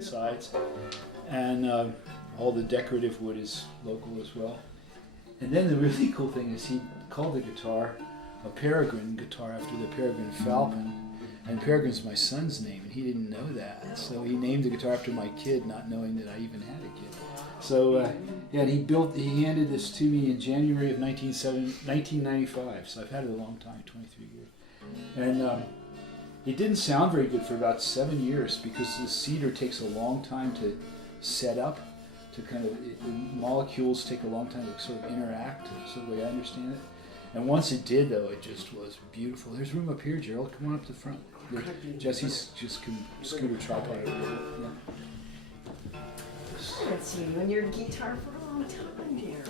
the sides. And all the decorative wood is local as well. And then the really cool thing is he called the guitar a peregrine guitar after the peregrine falcon. And peregrine's my son's name, and he didn't know that. So he named the guitar after my kid, not knowing that I even had a kid. So yeah, and he handed this to me in January of 1995. So I've had it a long time, 23 years. And it didn't sound very good for about 7 years because the cedar takes a long time to set up, to kind of, the molecules take a long time to sort of interact, so the way I understand it. And once it did, though, it just was beautiful. There's room up here, Gerald. Come on up to the front. Jesse's just can scoot a tripod over there. Yeah. I haven't seen you on your guitar for a long time here.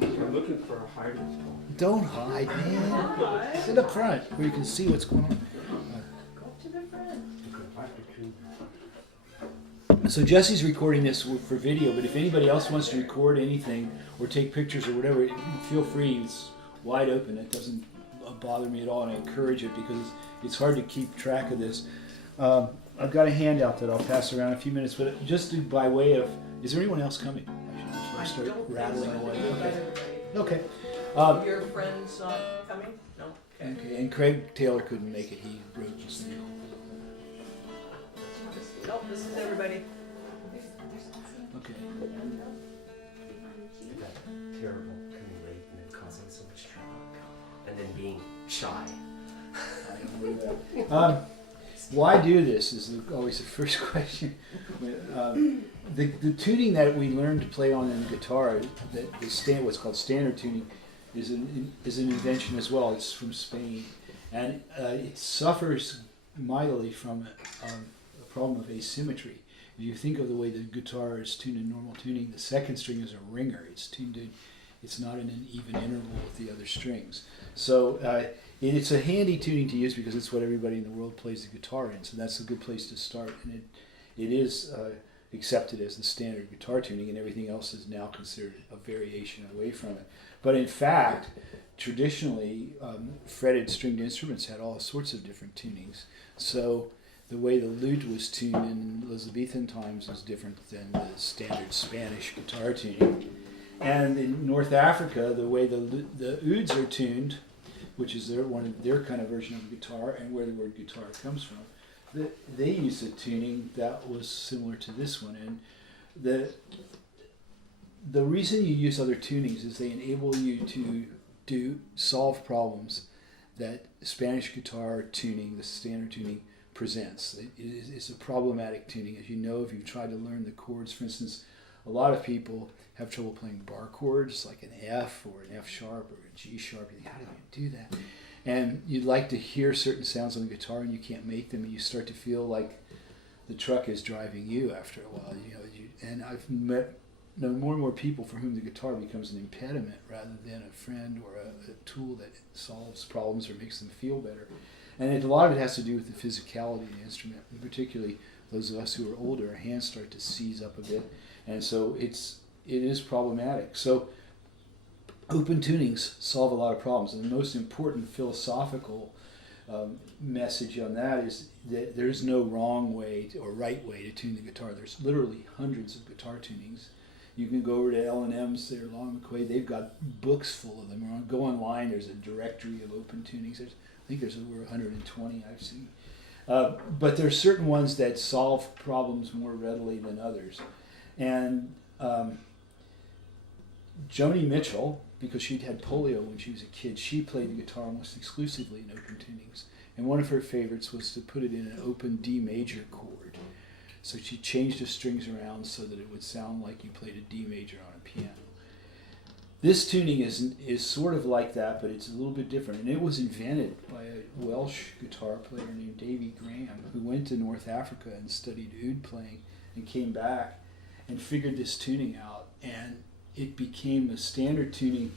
I'm looking for a hiding spot. Don't hide, man. Sit up front where you can see what's going on. Go up to the front. So Jesse's recording this for video, but if anybody else wants to record anything or take pictures or whatever, feel free. It's wide open. It doesn't bother me at all, and I encourage it because it's hard to keep track of this. I've got a handout that I'll pass around in a few minutes, but just by way of, is there anyone else coming? I should start rattling away. Okay. Your friend's not coming? No. Okay. And Craig Taylor couldn't make it. He wrote this. Nope, this is everybody. Okay. That terrible coming late and then causing so much trouble. And then being shy. I don't worry about it. Why do this is always the first question. The tuning that we learned to play on in the guitar, what's called standard tuning, is an invention as well. It's from Spain, and it suffers mightily from a problem of asymmetry. If you think of the way the guitar is tuned in normal tuning, the second string is a ringer. It's tuned in. It's not in an even interval with the other strings. So it's a handy tuning to use because it's what everybody in the world plays the guitar in. So that's a good place to start. And it is accepted as the standard guitar tuning, and everything else is now considered a variation away from it. But in fact, traditionally, fretted stringed instruments had all sorts of different tunings. So the way the lute was tuned in Elizabethan times was different than the standard Spanish guitar tuning. And in North Africa, the way the ouds are tuned, which is their kind of version of the guitar, and where the word guitar comes from, they use a tuning that was similar to this one. And the reason you use other tunings is they enable you to solve problems that Spanish guitar tuning, the standard tuning, presents. It's a problematic tuning. As you know, if you've tried to learn the chords, for instance, a lot of people have trouble playing bar chords like an F or an F sharp or a G sharp. You think, how do you do that? And you'd like to hear certain sounds on the guitar and you can't make them, and you start to feel like the truck is driving you after a while. And I've known more and more people for whom the guitar becomes an impediment rather than a friend or a tool that solves problems or makes them feel better. And a lot of it has to do with the physicality of the instrument, and particularly those of us who are older, our hands start to seize up a bit, and so it is problematic. So open tunings solve a lot of problems, and the most important philosophical message on that is that there's no wrong way or right way to tune the guitar. There's literally hundreds of guitar tunings. You can go over to L&M's, they're Long McQuaid, they've got books full of them. Or go online, there's a directory of open tunings. I think there's over 120 I've seen. But there's certain ones that solve problems more readily than others. And Joni Mitchell, because she'd had polio when she was a kid, she played the guitar almost exclusively in open tunings. And one of her favorites was to put it in an open D major chord. So she changed the strings around so that it would sound like you played a D major on a piano. This tuning is sort of like that, but it's a little bit different. And it was invented by a Welsh guitar player named Davy Graham, who went to North Africa and studied oud playing and came back and figured this tuning out. And it became a standard tuning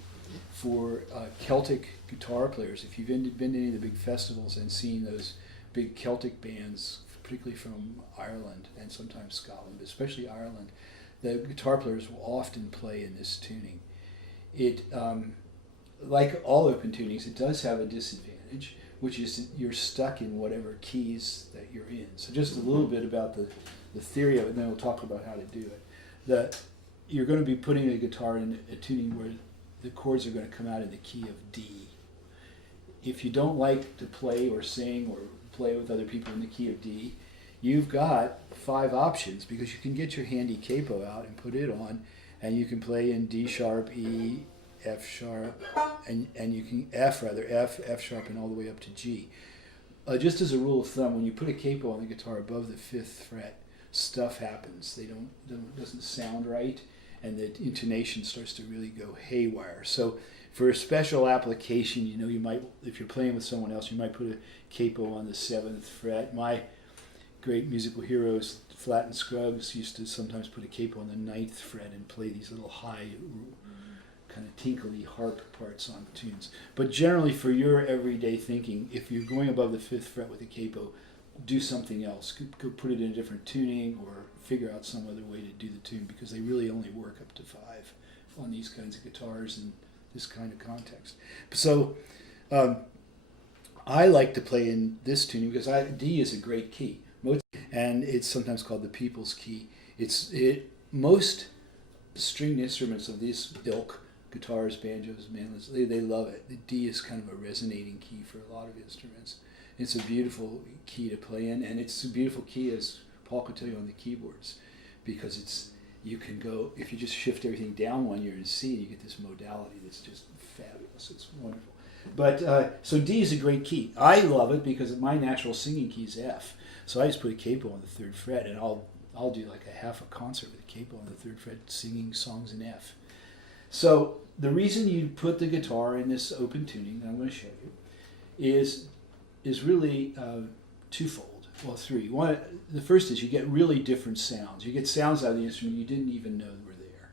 for Celtic guitar players. If you've been to any of the big festivals and seen those big Celtic bands, particularly from Ireland and sometimes Scotland, but especially Ireland, the guitar players will often play in this tuning. It, like all open tunings, it does have a disadvantage, which is you're stuck in whatever keys that you're in. So just a little bit about the the theory of it, and then we'll talk about how to do it. That you're going to be putting a guitar in a tuning where the chords are going to come out in the key of D. If you don't like to play or sing or play with other people in the key of D, you've got 5 options, because you can get your handy capo out and put it on, and you can play in D sharp, E, F sharp, and you can F sharp, and all the way up to G. Just as a rule of thumb, when you put a capo on the guitar above the 5th fret, stuff happens. Doesn't sound right, and the intonation starts to really go haywire. So for a special application, you might, if you're playing with someone else, you might put a capo on the 7th fret. My great musical heroes, Flatt and Scruggs, used to sometimes put a capo on the 9th fret and play these little high, kind of tinkly harp parts on tunes. But generally, for your everyday thinking, if you're going above the 5th fret with a capo, do something else. Go put it in a different tuning, or figure out some other way to do the tune, because they really only work up to 5 on these kinds of guitars in this kind of context. So I like to play in this tuning because D is a great key, and it's sometimes called the people's key. Most stringed instruments of this ilk, guitars, banjos, mandolins, they love it. The D is kind of a resonating key for a lot of instruments. It's a beautiful key to play in, and it's a beautiful key, as Paul could tell you, on the keyboards, because you can go, if you just shift everything down one, you're in C, and you get this modality that's just fabulous. It's wonderful. But so D is a great key. I love it because my natural singing key is F. So I just put a capo on the 3rd fret, and I'll do like a half a concert with a capo on the 3rd fret, singing songs in F. So the reason you put the guitar in this open tuning that I'm going to show you is really twofold. Well, 3. One, the first is you get really different sounds. You get sounds out of the instrument you didn't even know were there,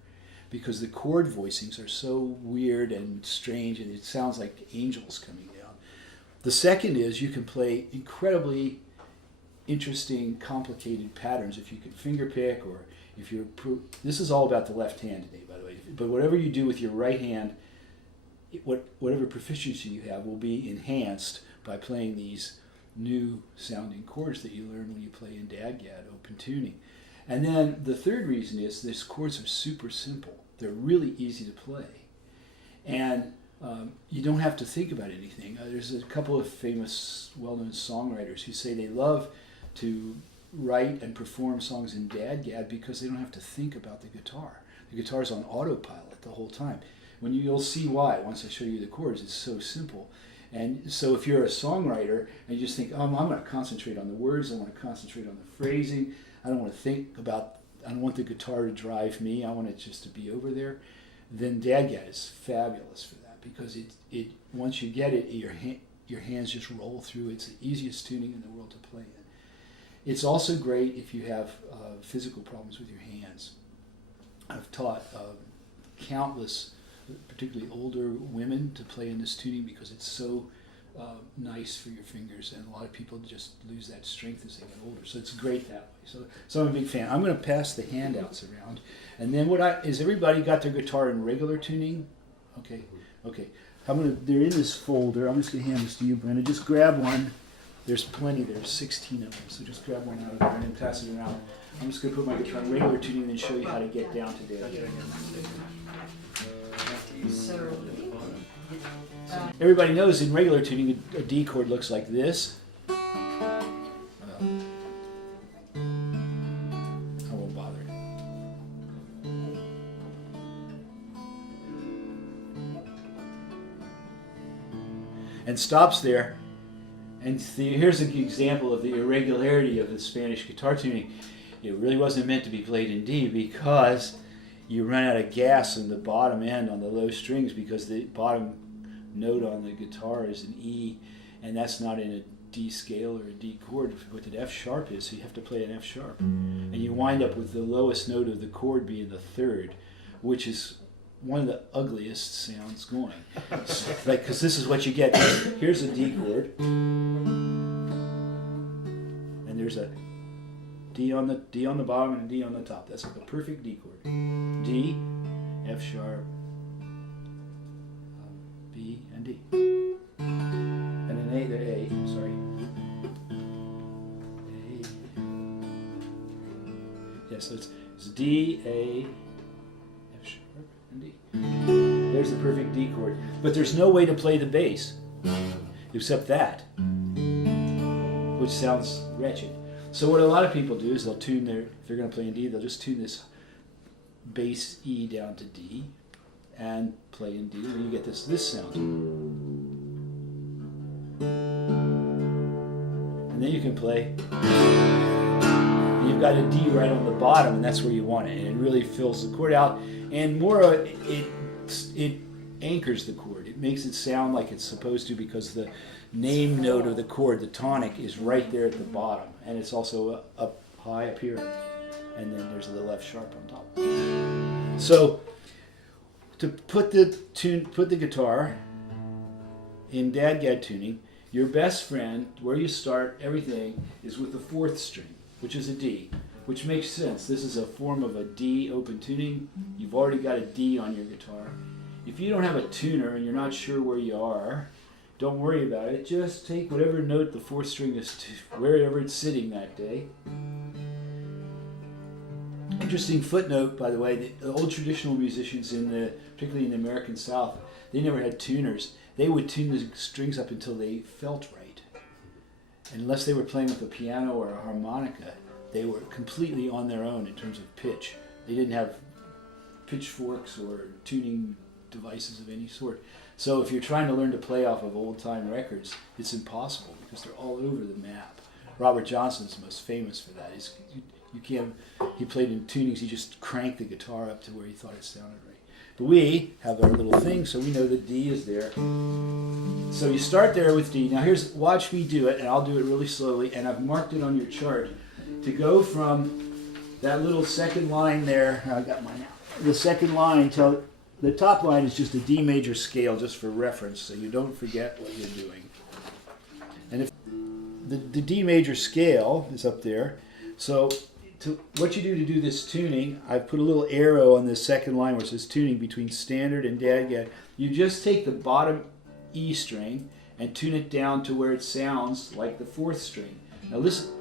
because the chord voicings are so weird and strange, and it sounds like angels coming down. The second is you can play incredibly interesting, complicated patterns if you can finger pick, or if you're... This is all about the left hand today, by the way. But whatever you do with your right hand, whatever proficiency you have will be enhanced by playing these new sounding chords that you learn when you play in DADGAD open tuning. And then the third reason is these chords are super simple. They're really easy to play, and you don't have to think about anything. There's a couple of famous, well-known songwriters who say they love to write and perform songs in DADGAD because they don't have to think about the guitar. The guitar's on autopilot the whole time. You'll see why once I show you the chords. It's so simple. And so if you're a songwriter and you just think, I'm going to concentrate on the words, I want to concentrate on the phrasing, I don't want the guitar to drive me, I want it just to be over there, then DADGAD is fabulous for that, because it once you get it, your hands just roll through. It's the easiest tuning in the world to play in. It's also great if you have physical problems with your hands. I've taught countless, particularly older women, to play in this tuning because it's so nice for your fingers, and a lot of people just lose that strength as they get older. So it's great that way. So I'm a big fan. I'm going to pass the handouts around, and then is everybody got their guitar in regular tuning? Okay. They're in this folder. I'm just going to hand this to you, Brenda. Just grab one. There's plenty. There's 16 of them. So just grab one out of there and then pass it around. I'm just going to put my guitar in regular tuning and then show you how to get down to DADGAD. So, everybody knows in regular tuning a D chord looks like this. I won't bother. And stops there. And here's an example of the irregularity of the Spanish guitar tuning. It really wasn't meant to be played in D because you run out of gas in the bottom end on the low strings, because the bottom note on the guitar is an E, and that's not in a D scale or a D chord. What an F sharp is, so you have to play an F sharp. And you wind up with the lowest note of the chord being the 3rd, which is one of the ugliest sounds going. Because this is what you get. Here's a D chord, and there's a D on the bottom and a D on the top. That's like a perfect D chord. D, F sharp, B, and D. And an A, sorry. A, Yeah, so it's D, A, F sharp, and D. There's the perfect D chord. But there's no way to play the bass except that, which sounds wretched. So what a lot of people do is they'll tune their, if they're going to play in D, they'll just tune this bass E down to D and play in D, and you get this sound. And then you can play, and you've got a D right on the bottom, and that's where you want it, and it really fills the chord out, and more it anchors the chord. It makes it sound like it's supposed to, because the name note of the chord, the tonic, is right there at the bottom, and it's also up high up here, and then there's the left sharp on top. So to put the guitar in dadgad tuning, your best friend, where you start everything, is with the fourth string, which is a D, which makes sense. This is a form of a D open tuning. You've already got a D on your guitar. If you don't have a tuner and you're not sure where you are, don't worry about it. Just take whatever note the fourth string is to wherever it's sitting that day. Interesting footnote, by the way, the old traditional musicians, particularly in the American South, they never had tuners. They would tune the strings up until they felt right. Unless they were playing with a piano or a harmonica, they were completely on their own in terms of pitch. They didn't have pitchforks or tuning devices of any sort. So if you're trying to learn to play off of old-time records, it's impossible because they're all over the map. Robert Johnson's most famous for that. He played in tunings, he just cranked the guitar up to where he thought it sounded right. But we have our little thing, so we know that D is there. So you start there with D. Now watch me do it, and I'll do it really slowly, and I've marked it on your chart. To go from that little second line there, I got mine out. The second line till the top line is just a D major scale, just for reference, so you don't forget what you're doing. And if the D major scale is up there, so what you do to do this tuning, I've put a little arrow on this second line where it says tuning between standard and dadgad. You just take the bottom E string and tune it down to where it sounds like the fourth string. Now listen,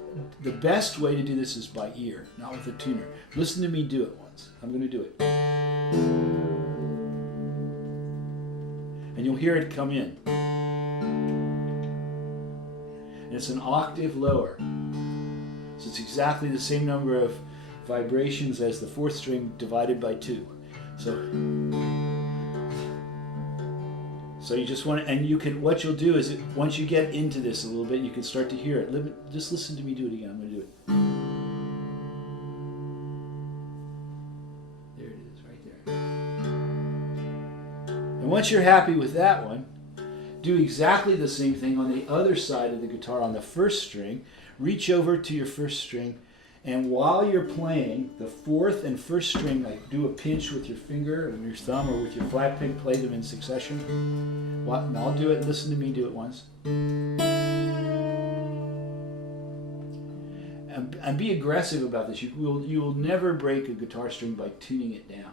the best way to do this is by ear, not with a tuner. Listen to me do it once. I'm going to do it. And you'll hear it come in. And it's an octave lower. So it's exactly the same number of vibrations as the fourth string divided by 2. So you just want to, and you can, what you'll do is, once you get into this a little bit, you can start to hear it. Just listen to me do it again. I'm going to do it. There it is, right there. And once you're happy with that one, do exactly the same thing on the other side of the guitar on the first string. Reach over to your first string, and while you're playing the fourth and first string, like do a pinch with your finger or your thumb or with your flat pick, play them in succession. And I'll do it. Listen to me do it once. And be aggressive about this. You will never break a guitar string by tuning it down.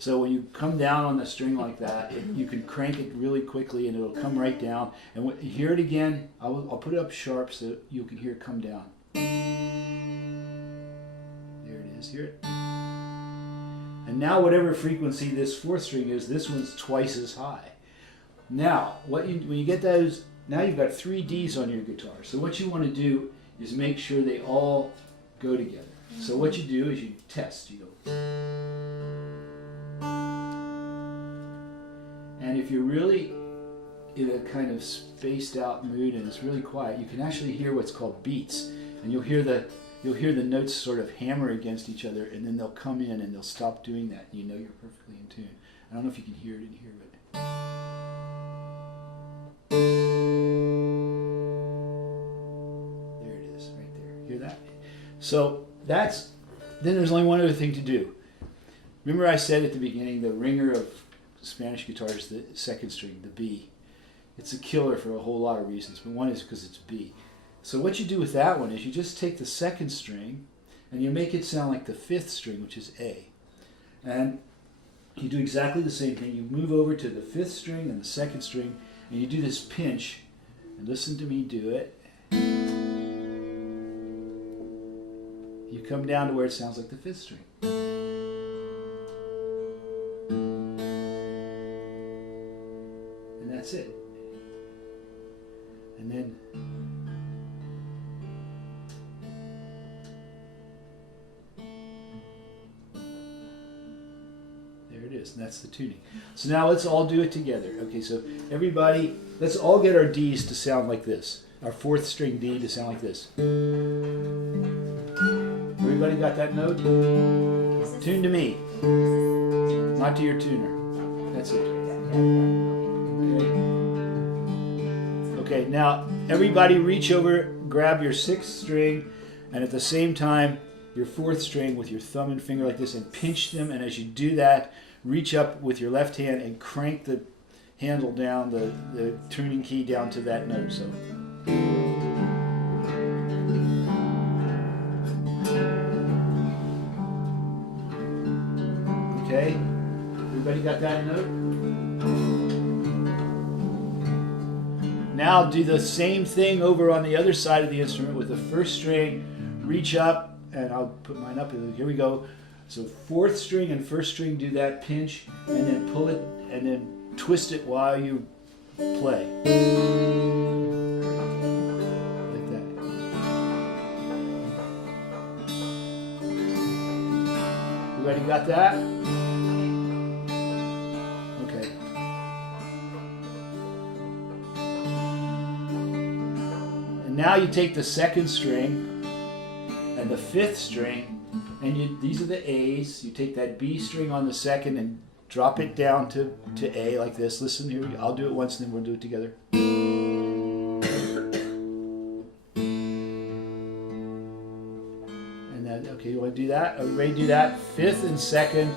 So when you come down on the string like that, you can crank it really quickly and it'll come right down. And when you hear it again, I'll put it up sharp so you can hear it come down. There it is, hear it? And now whatever frequency this fourth string is, this one's twice as high. Now, when you get those, now you've got 3 Ds on your guitar. So what you want to do is make sure they all go together. So what you do is you test. You go. And if you're really in a kind of spaced out mood and it's really quiet, you can actually hear what's called beats. And you'll hear the notes sort of hammer against each other, and then they'll come in and they'll stop doing that. You know you're perfectly in tune. I don't know if you can hear it in here, but there it is, right there. Hear that? So then there's only one other thing to do. Remember I said at the beginning the ringer of Spanish guitar is the second string, the B. It's a killer for a whole lot of reasons, but one is because it's B. So what you do with that one is you just take the second string and you make it sound like the fifth string, which is A. And you do exactly the same thing. You move over to the fifth string and the second string, and you do this pinch. And listen to me do it. You come down to where it sounds like the fifth string. And that's it. And then there it is, and that's the tuning. So now let's all do it together. Okay, so everybody, let's all get our D's to sound like this. Our fourth string D to sound like this. Everybody got that note? Tune to me, not to your tuner. That's it. Okay, now everybody reach over, grab your sixth string, and at the same time, your fourth string with your thumb and finger like this, and pinch them. And as you do that, reach up with your left hand and crank the handle down, the tuning key down to that note. So. Okay, everybody got that note? Now do the same thing over on the other side of the instrument with the first string. Reach up, and I'll put mine up. Here we go. So fourth string and first string, do that pinch, and then pull it, and then twist it while you play. Like that. Everybody got that? Okay. And now you take the second string and the fifth string, and these are the A's. You take that B string on the second and drop it down to A like this. Listen here, I'll do it once and then we'll do it together. And then, okay, you want to do that? Are we ready to do that? Fifth and second,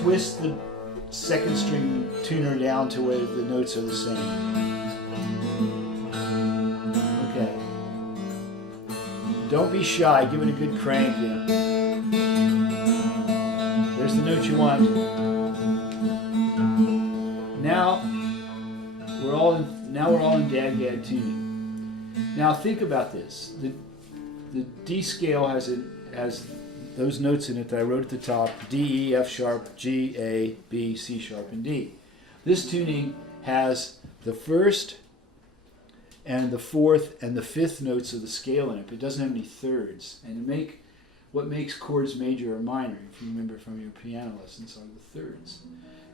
twist the second string tuner down to where the notes are the same. Okay. Don't be shy, give it a good crank. There's the note you want. Now we're all in dad-gad tuning. Now think about this. The D scale has those notes in it that I wrote at the top: D, E, F sharp, G, A, B, C sharp, and D. This tuning has the first and the fourth and the fifth notes of the scale in it, but it doesn't have any thirds. And what makes chords major or minor, if you remember from your piano lessons, are the thirds.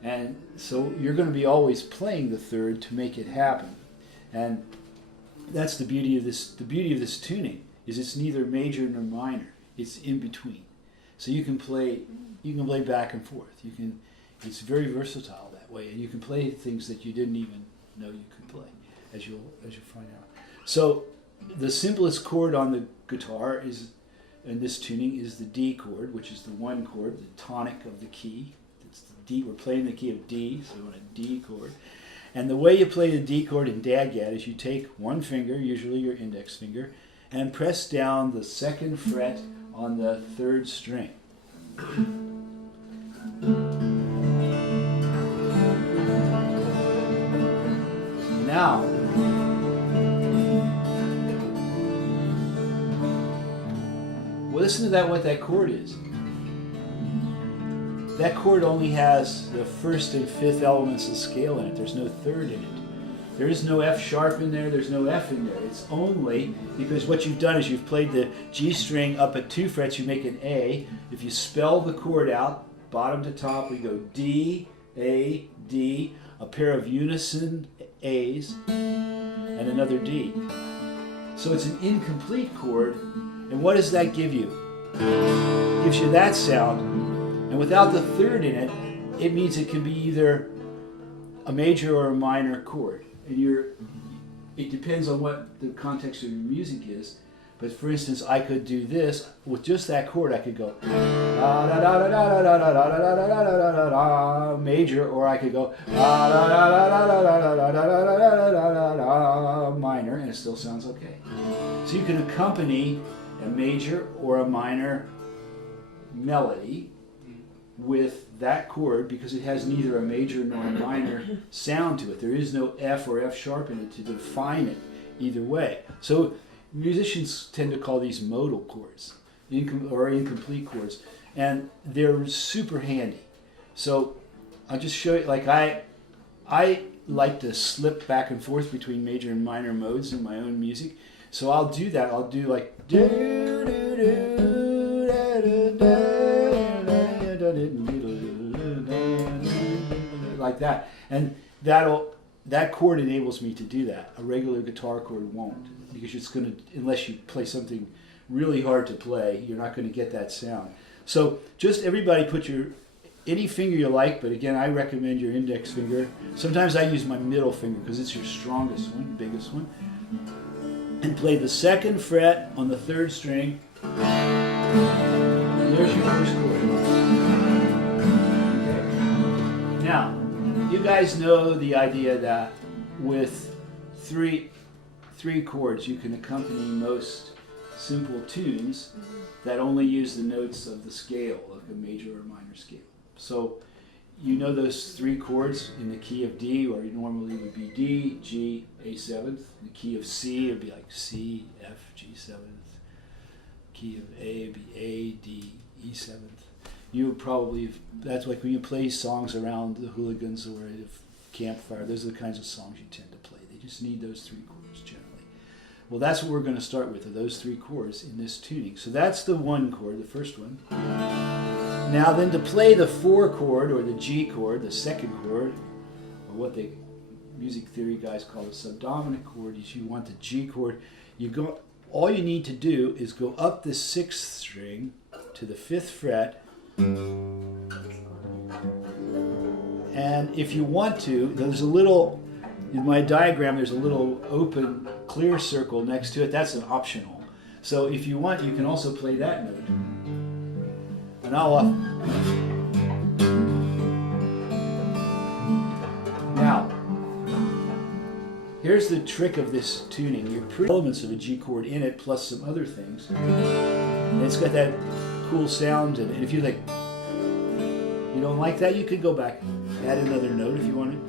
And so you're going to be always playing the third to make it happen. And that's the beauty of this. The beauty of this tuning is it's neither major nor minor. It's in between. So you can play back and forth. It's very versatile that way, and you can play things that you didn't even know you could play, as you'll find out. So the simplest chord on the guitar in this tuning is the D chord, which is the one chord, the tonic of the key. It's the D. We're playing the key of D, so we want a D chord. And the way you play the D chord in dad-gad is you take one finger, usually your index finger, and press down the second fret on the third string. Now, listen to that, what that chord is. That chord only has the first and fifth elements of the scale in it. There's no third in it. There is no F sharp in there. There's no F in there. It's only because what you've done is you've played the G string up at 2 frets, you make an A. If you spell the chord out, bottom to top, we go D, A, D, a pair of unison A's, and another D. So it's an incomplete chord. And what does that give you? It gives you that sound. And without the third in it, it means it can be either a major or a minor chord. And it depends on what the context of your music is. But for instance, I could do this with just that chord. I could go major, or I could go minor, and it still sounds okay. So you can accompany a major or a minor melody with that chord because it has neither a major nor a minor sound to it. There is no F or F sharp in it to define it either way. So musicians tend to call these modal chords. or incomplete chords, and they're super handy. So I'll just show you. Like I like to slip back and forth between major and minor modes in my own music. So I'll do that. I'll do like like that, and that chord enables me to do that. A regular guitar chord won't, because it's going to, unless you play something really hard to play, you're not going to get that sound. So just everybody put any finger you like, but again, I recommend your index finger. Sometimes I use my middle finger because it's your strongest one, biggest one. And play the 2nd fret on the 3rd string. And there's your first chord. Okay. Now, you guys know the idea that with three chords you can accompany most simple tunes that only use the notes of the scale, like a major or minor scale. So you know those 3 chords in the key of D, or normally would be D, G, A7th. In the key of C, it would be like C, F, G7th. Key of A would be A, D, E7th. You would probably, that's like when you play songs around the hooligans or a campfire, those are the kinds of songs you tend to play. They just need those 3 chords generally. Well, that's what we're going to start with, are those 3 chords in this tuning. So that's the 1 chord, the first one. Now then, to play the 4 chord, or the G chord, the 2nd chord, or what the music theory guys call the subdominant chord, is you want the G chord. All you need to do is go up the 6th string to the 5th fret, and if you want to, there's a little, in my diagram, there's a little open clear circle next to it. That's an optional. So if you want, you can also play that note. And now, here's the trick of this tuning. You put elements of a G chord in it, plus some other things. And it's got that cool sound in it. And if you don't like that, you could go back, add another note if you wanted.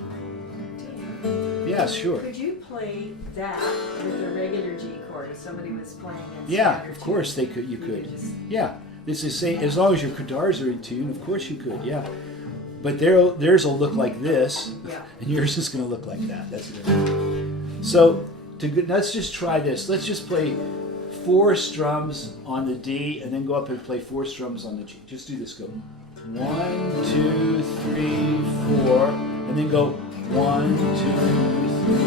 Yeah, sure. Could you play that with a regular G chord if somebody was playing it? Yeah, of course they could. You could. Yeah. This is saying, as long as your guitars are in tune, of course you could, yeah. But theirs will look like this, yeah, and yours is going to look like that. That's it. So let's just try this. Let's just play 4 strums on the D, and then go up and play 4 strums on the G. Just do this. Go 1, 2, 3, 4, and then go 1, 2, 3,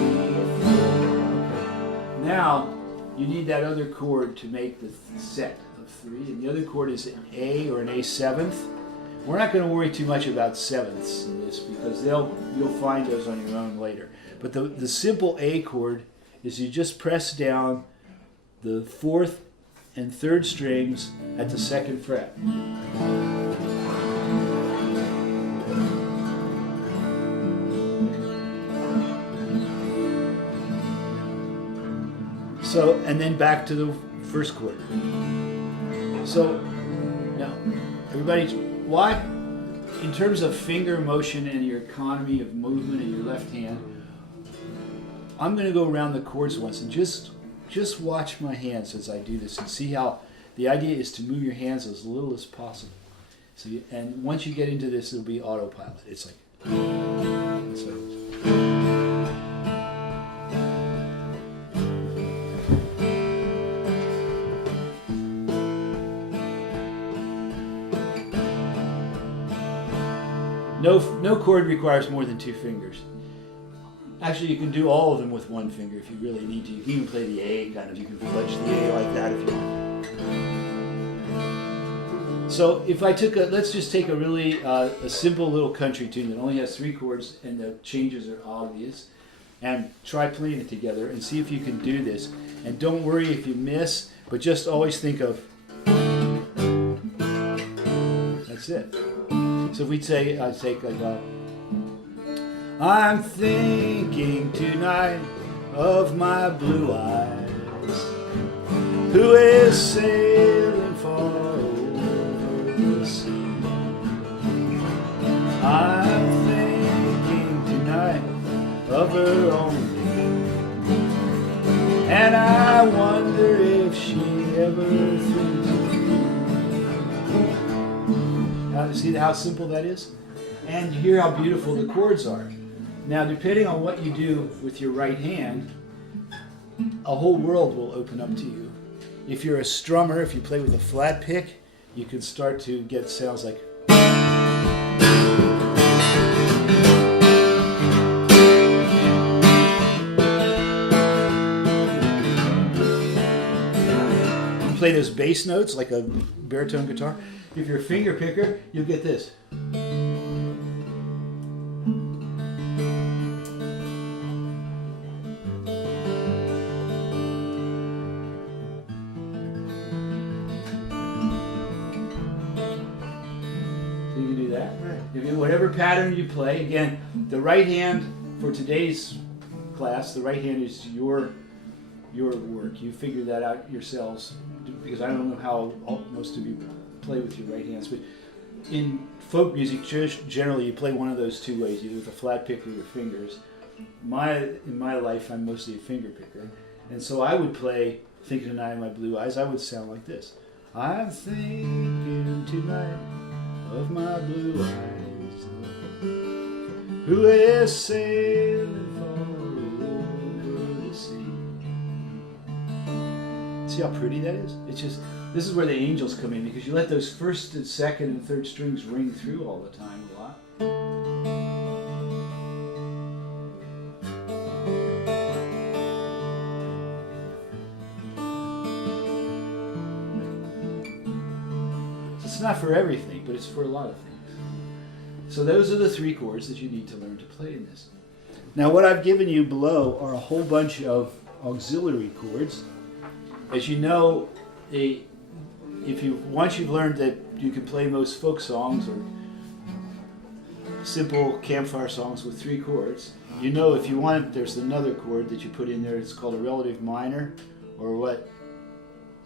4. Now you need that other chord to make the set. 3, and the other chord is an A or an A7th. We're not going to worry too much about 7ths in this, because you'll find those on your own later. But the simple A chord is you just press down the 4th and 3rd strings at the 2nd fret. So, and then back to the 1st chord. So, now, everybody, why? In terms of finger motion and your economy of movement in your left hand, I'm going to go around the chords once and just watch my hands as I do this, and see how the idea is to move your hands as little as possible. So, and once you get into this, it'll be autopilot. It's like, No chord requires more than 2 fingers. Actually, you can do all of them with 1 finger if you really need to. You can even play the A kind of. You can fletch the A like that if you want. So if I took let's just take a really a simple little country tune that only has 3 chords and the changes are obvious, and try playing it together and see if you can do this. And don't worry if you miss, but just always think of. That's it. So if we'd say, I'd take like I'm thinking tonight of my blue eyes, who is sailing far over the sea. I'm thinking tonight of her only, and I wonder if she ever thinks of me. See how simple that is? And you hear how beautiful the chords are. Now, depending on what you do with your right hand, a whole world will open up to you. If you're a strummer, if you play with a flat pick, you can start to get sounds like. You play those bass notes like a baritone guitar. If you're a finger picker, you'll get this. Whatever pattern you play, again, the right hand for today's class, the right hand is your work. You figure that out yourselves, because I don't know how most of you play with your right hands. But in folk music, generally you play one of those two ways, either with a flat pick or your fingers. In my life, I'm mostly a finger picker, and so I would play "Thinking Tonight in My Blue Eyes." I would sound like this: I'm thinking tonight of my blue eyes, who is sailing far over the sea. See how pretty that is? It's just, this is where the angels come in, because you let those first and second and third strings ring through all the time a lot. It's not for everything, but it's for a lot of things. So those are the three chords that you need to learn to play in this. Now what I've given you below are a whole bunch of auxiliary chords. As you know, once you've learned that you can play most folk songs or simple campfire songs with three chords, you know if you want, there's another chord that you put in there. It's called a relative minor, or what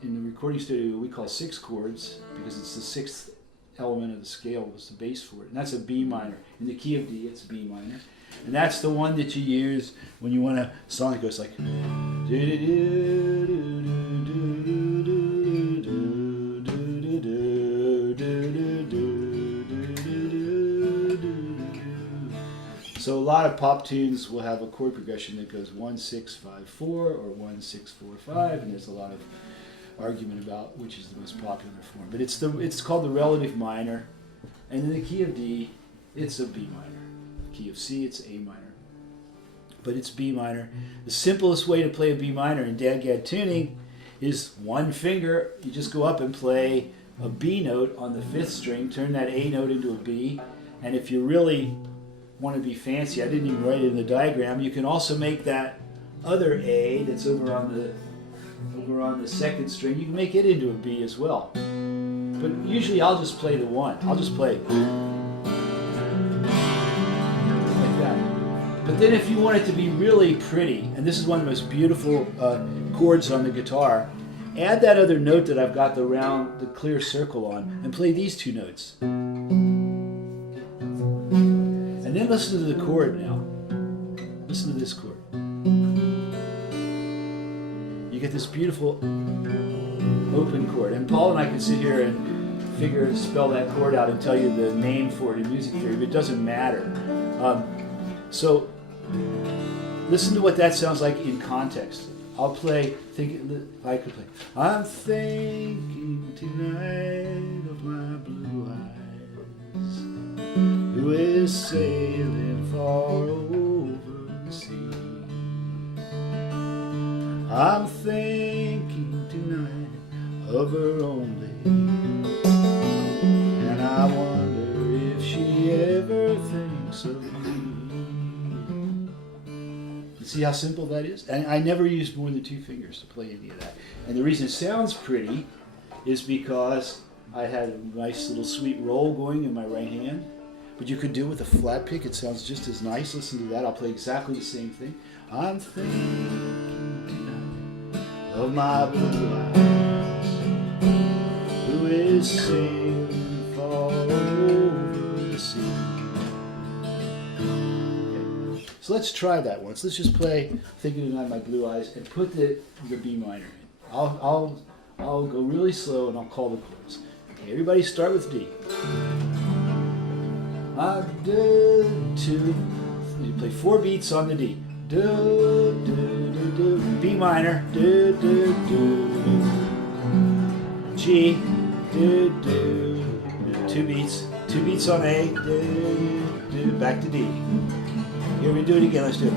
in the recording studio we call six chords, because it's the sixth element of the scale was the bass for it. And that's a B minor. In the key of D, it's B minor. And that's the one that you use when you want a song that goes like. So a lot of pop tunes will have a chord progression that goes 1 6 5 4 or 1 6 4 5, and there's a lot of argument about which is the most popular form. But it's called the relative minor, and in the key of D, it's a B minor. Key of C, it's A minor, but it's B minor. The simplest way to play a B minor in dadgad tuning is one finger. You just go up and play a B note on the fifth string, turn that A note into a B, and if you really want to be fancy, I didn't even write it in the diagram, you can also make that other A that's over on the second string, you can make it into a B as well. But usually I'll just play the one. I'll just play like that. But then if you want it to be really pretty, and this is one of the most beautiful chords on the guitar, add that other note that I've got the clear circle on, and play these two notes. And then listen to the chord now. Listen to this chord. You get this beautiful open chord. And Paul and I can sit here and spell that chord out and tell you the name for it in music theory, but it doesn't matter. So listen to what that sounds like in context. I'll play, I could play, I'm thinking tonight of my blue eyes, who is sailing far over the sea. I'm thinking tonight of her only, and I wonder if she ever thinks of me. See how simple that is? And I never used more than two fingers to play any of that. And the reason it sounds pretty is because I had a nice little sweet roll going in my right hand. But you could do it with a flat pick. It sounds just as nice. Listen to that. I'll play exactly the same thing. I'm thinking tonight of my blue eyes, who is sailing far over the sea. Okay. So let's try that once. Let's just play Thinking Tonight My Blue Eyes and put the B minor in. I'll go really slow and I'll call the chords. Okay, everybody start with D. Two. You play 4 beats on the D. Do, do, do, do. B minor. Do, do, do, do. G. Do, do, do. 2 beats. 2 beats on A. Do, do. Back to D. Here we do it again. Let's do it.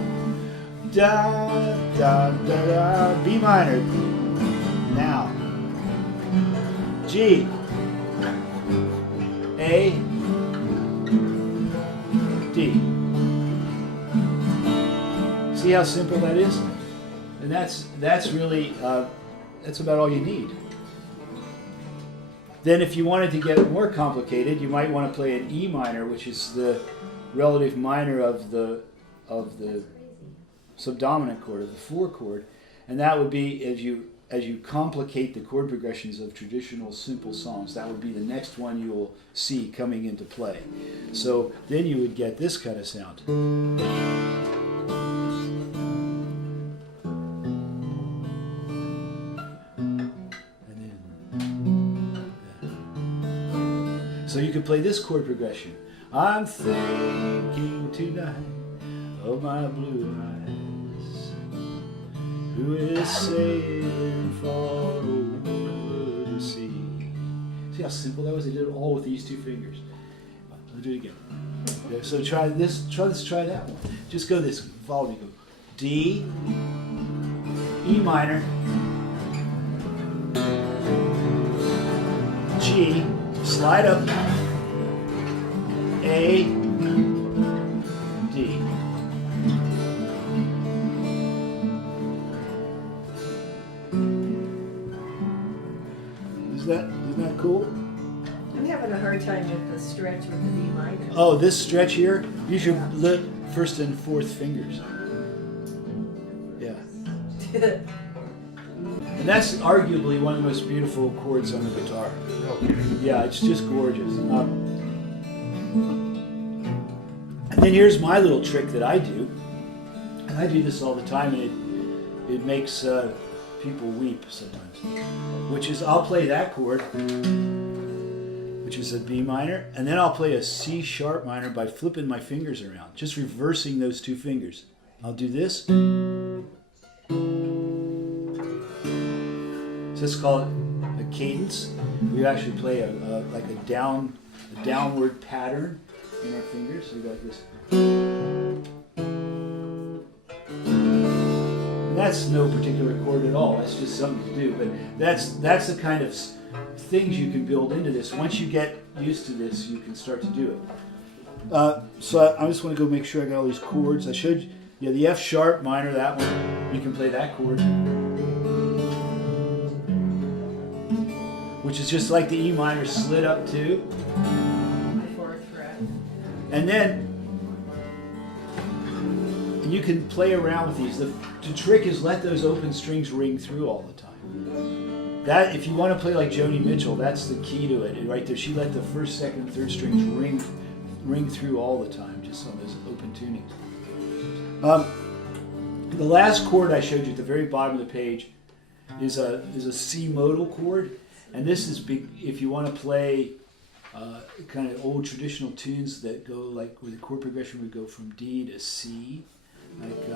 Da, da, da, da. B minor. Now. G. A. D. See how simple that is? And that's really, that's about all you need. Then if you wanted to get it more complicated, you might want to play an E minor, which is the relative minor of the subdominant chord, of the 4 chord. And that would be, as you complicate the chord progressions of traditional simple songs, that would be the next one you will see coming into play. So then you would get this kind of sound. So you could play this chord progression. I'm thinking tonight of my blue eyes, who is sailing far over the sea. See how simple that was? They did it all with these 2 fingers. I'll do it again. Okay, so try this, try that one. Just go this, follow me, go D, E minor, G, slide up, A, D. Isn't that cool? I'm having a hard time with the stretch with the B minor. Oh, this stretch here, use your lip, 1st and 4th fingers. Yeah. And that's arguably one of the most beautiful chords on the guitar. Yeah, it's just gorgeous. And then here's my little trick that I do. And I do this all the time, and it makes people weep sometimes. Which is, I'll play that chord, which is a B minor, and then I'll play a C sharp minor by flipping my fingers around, just reversing those 2 fingers. I'll do this. So let's call it a cadence. We actually play like a downward pattern in our fingers. So we got this. And that's no particular chord at all. That's just something to do. But that's the kind of things you can build into this. Once you get used to this, you can start to do it. So I just want to go make sure I got all these chords. I showed you, the F sharp minor, that one. You can play that chord, which is just like the E minor slid up to. My 4th fret. And then you can play around with these. The trick is let those open strings ring through all the time. That, if you want to play like Joni Mitchell, that's the key to it. Right there, she let the 1st, 2nd, 3rd strings ring through all the time, just on those open tunings. The last chord I showed you at the very bottom of the page is a C modal chord. And this is big if you want to play kind of old traditional tunes that go like where the chord progression would go from D to C, like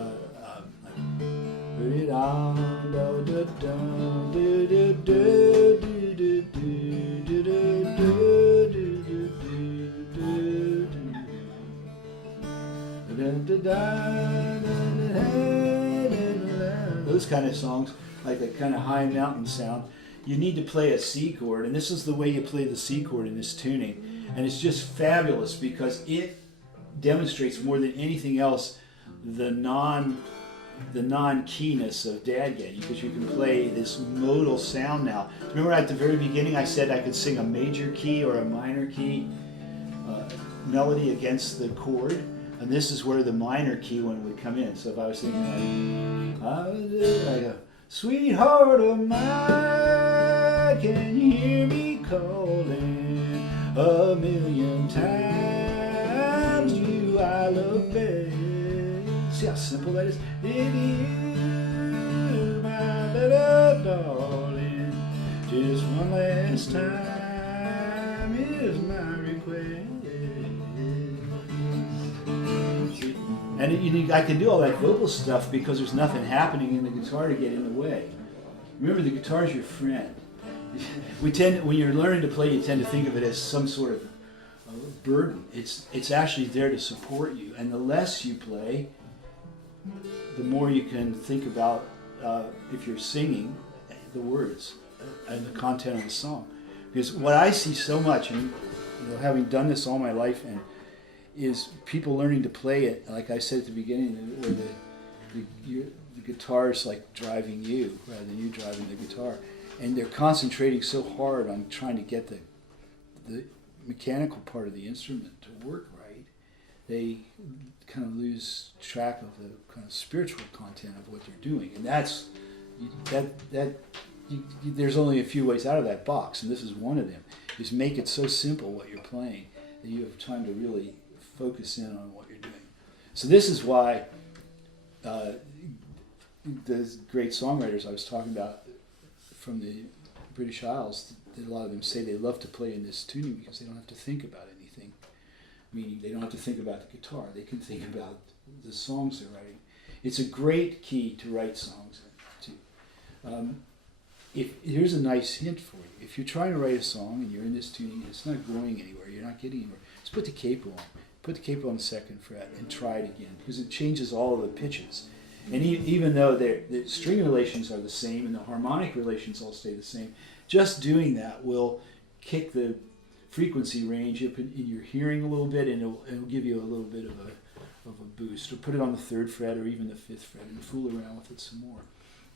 those kind of songs, like a kind of high mountain sound. You need to play a C chord, and this is the way you play the C chord in this tuning. And it's just fabulous because it demonstrates more than anything else the non-keyness of dadgad, because you can play this modal sound now. Remember at the very beginning I said I could sing a major key or a minor key melody against the chord, and this is where the minor key one would come in. So if I was singing like sweetheart of mine, can you hear me calling a million times? You I love best. See how simple that is? It is my little darling. Just one last time is my request. And I can do all that vocal stuff because there's nothing happening in the guitar to get in the way. Remember, the guitar is your friend. When you're learning to play, you tend to think of it as some sort of burden. It's actually there to support you. And the less you play, the more you can think about, if you're singing, the words and the content of the song. Because what I see so much, and having done this all my life, and is people learning to play it, like I said at the beginning, where the guitar is like driving you rather than you driving the guitar. And they're concentrating so hard on trying to get the mechanical part of the instrument to work right, they kind of lose track of the kind of spiritual content of what they're doing. And there's only a few ways out of that box, and this is one of them, is make it so simple what you're playing that you have time to really focus in on what you're doing. So this is why the great songwriters I was talking about from the British Isles, a lot of them say they love to play in this tuning because they don't have to think about anything. Meaning they don't have to think about the guitar. They can think about the songs they're writing. It's a great key to write songs to. Here's a nice hint for you. If you're trying to write a song and you're in this tuning and it's not going anywhere, you're not getting anywhere, just put the capo on. Put the capo on the second fret and try it again, because it changes all of the pitches. And even though the string relations are the same and the harmonic relations all stay the same, just doing that will kick the frequency range up in your hearing a little bit, and it'll give you a little bit of a boost. Or put it on the third fret or even the fifth fret and fool around with it some more.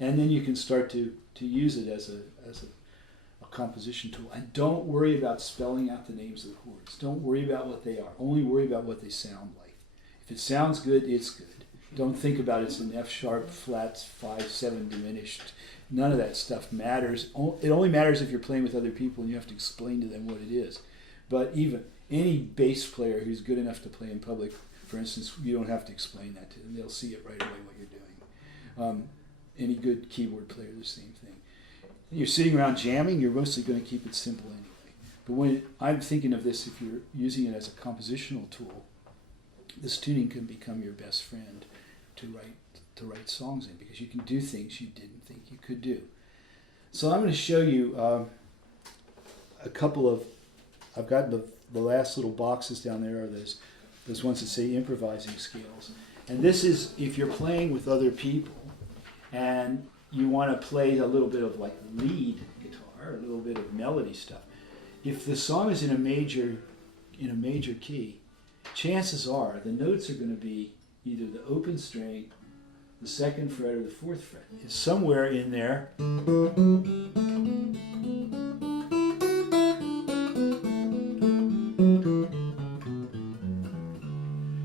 And then you can start to use it as a composition tool. And don't worry about spelling out the names of the chords. Don't worry about what they are. Only worry about what they sound like. If it sounds good, it's good. Don't think about it's an F sharp, flat, 5/7 diminished. None of that stuff matters. It only matters if you're playing with other people and you have to explain to them what it is. But even any bass player who's good enough to play in public, for instance, you don't have to explain that to them. They'll see it right away what you're doing. Any good keyboard player, the same thing. You're sitting around jamming, you're mostly going to keep it simple anyway. But when I'm thinking of this, if you're using it as a compositional tool, this tuning can become your best friend to write songs in, because you can do things you didn't think you could do. So I'm going to show you a couple of, I've got the last little boxes down there are those ones that say improvising scales. And this is if you're playing with other people and you want to play a little bit of like lead guitar, a little bit of melody stuff. If the song is in a major key, chances are the notes are going to be either the open string, the second fret, or the fourth fret. It's somewhere in there.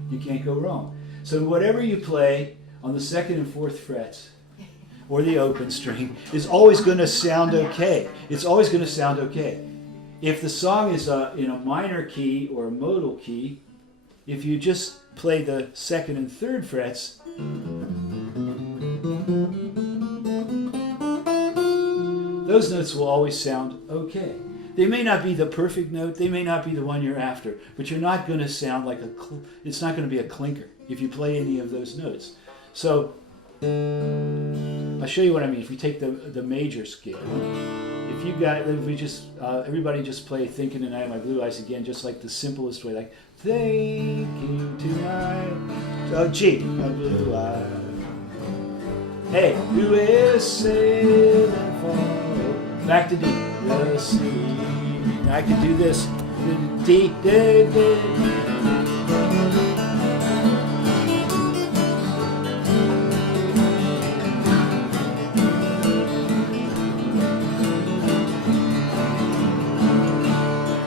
You can't go wrong. So whatever you play on the second and fourth frets, or the open string, is always going to sound okay. It's always going to sound okay. If the song is in a minor key or a modal key, if you just play the second and third frets, those notes will always sound okay. They may not be the perfect note, they may not be the one you're after, but you're not going to sound like it's not going to be a clinker if you play any of those notes. So I'll show you what I mean. If we take the major scale, everybody just play Thinking Tonight My Blue Eyes again, just like the simplest way, like thinking tonight. So G, my blue eyes. Hey, who is sailing for? Back to D, the sea. I can do this. D, D, D.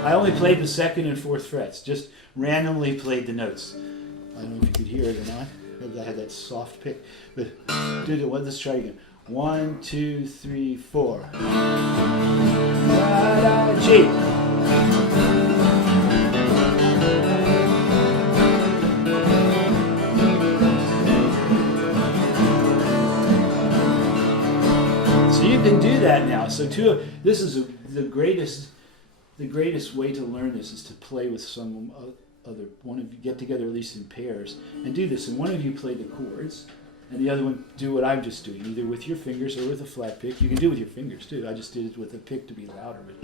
I only played the second and fourth frets, just randomly played the notes. I don't know if you could hear it or not. I had that soft pick. But let's try again. 1, 2, 3, 4. G. So you can do that now. So this is the greatest way to learn this is to play with some one of you get together at least in pairs and do this. And one of you play the chords, and the other one do what I'm just doing, either with your fingers or with a flat pick. You can do it with your fingers too. I just did it with a pick to be louder. But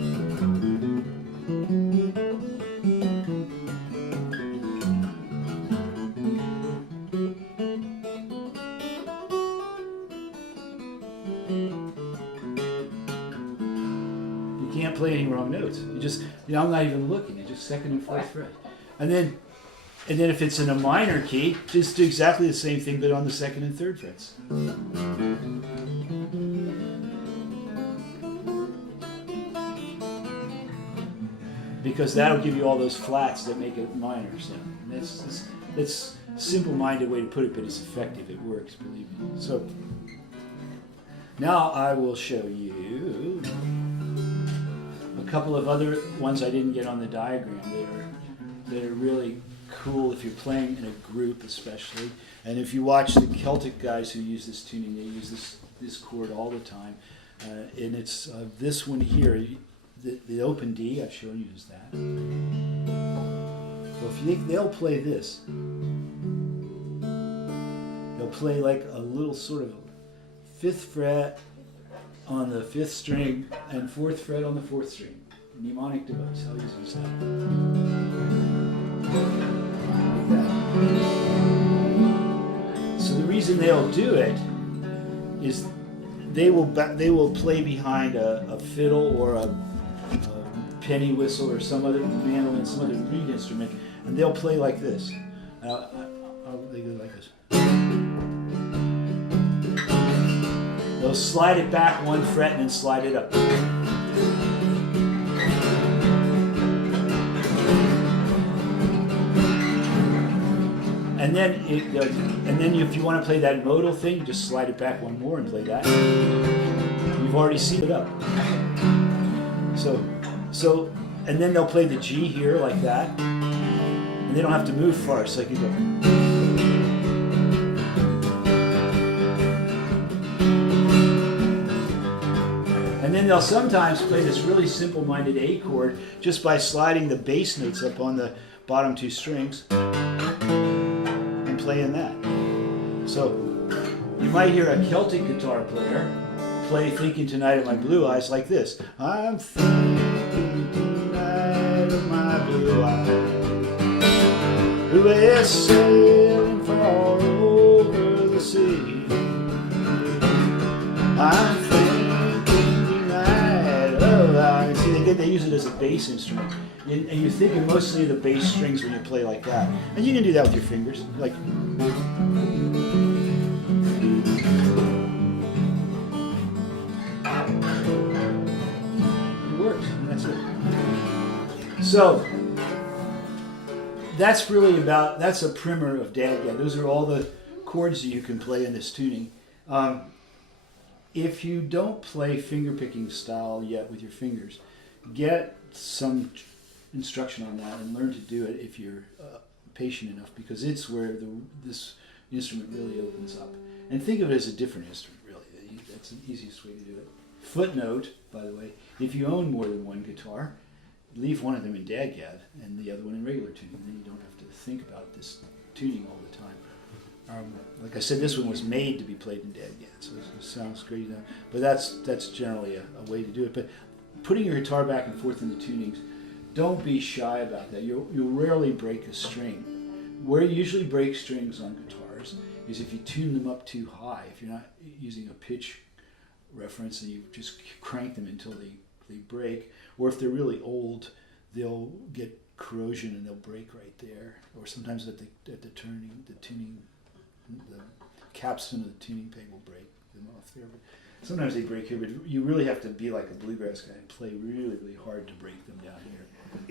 you can't play any wrong notes. You just, I'm not even looking. You just second and fourth fret, and then if it's in a minor key, just do exactly the same thing, but on the second and third frets. Because that'll give you all those flats that make it minor sound. That's a simple-minded way to put it, but it's effective. It works, believe me. So now I will show you a couple of other ones I didn't get on the diagram that are really cool if you're playing in a group, especially. And if you watch the Celtic guys who use this tuning, they use this chord all the time. And it's this one here, the open D. I've shown you is that. So if they'll play this, they'll play like a little sort of fifth fret on the fifth string and fourth fret on the fourth string. Mnemonic device. How easy is that? So the reason they'll do it is they will play behind a fiddle or a penny whistle or some other mandolin, some other reed instrument, and they'll play like this. They go like this. They'll slide it back one fret and then slide it up. And then if you want to play that modal thing, you just slide it back one more and play that. You've already seen it up. So, and then they'll play the G here like that, and they don't have to move far, so they can go. And then they'll sometimes play this really simple-minded A chord just by sliding the bass notes up on the bottom two strings and playing that. So you might hear a Celtic guitar player play Thinking Tonight of My Blue Eyes like this. I'm thinking tonight of my blue eyes, who is sailing far over the sea. I'm thinking tonight of eyes. See, they use it as a bass instrument. And you're thinking mostly of the bass strings when you play like that. And you can do that with your fingers. Like. So that's a primer of Dadgad. Those are all the chords that you can play in this tuning. If you don't play fingerpicking style yet with your fingers, get some instruction on that and learn to do it if you're patient enough, because it's where this instrument really opens up. And think of it as a different instrument, really. That's the easiest way to do it. Footnote, by the way, if you own more than one guitar, leave one of them in Dadgad and the other one in regular tuning. Then you don't have to think about this tuning all the time. Like I said, this one was made to be played in Dadgad, so it sounds great. But that's generally a way to do it. But putting your guitar back and forth in the tunings, don't be shy about that. You'll rarely break a string. Where you usually break strings on guitars is if you tune them up too high. If you're not using a pitch reference and you just crank them until they break, or if they're really old, they'll get corrosion and they'll break right there. Or sometimes at the tuning, the capstan of the tuning peg will break them off there. But sometimes they break here, but you really have to be like a bluegrass guy and play really, really hard to break them down here.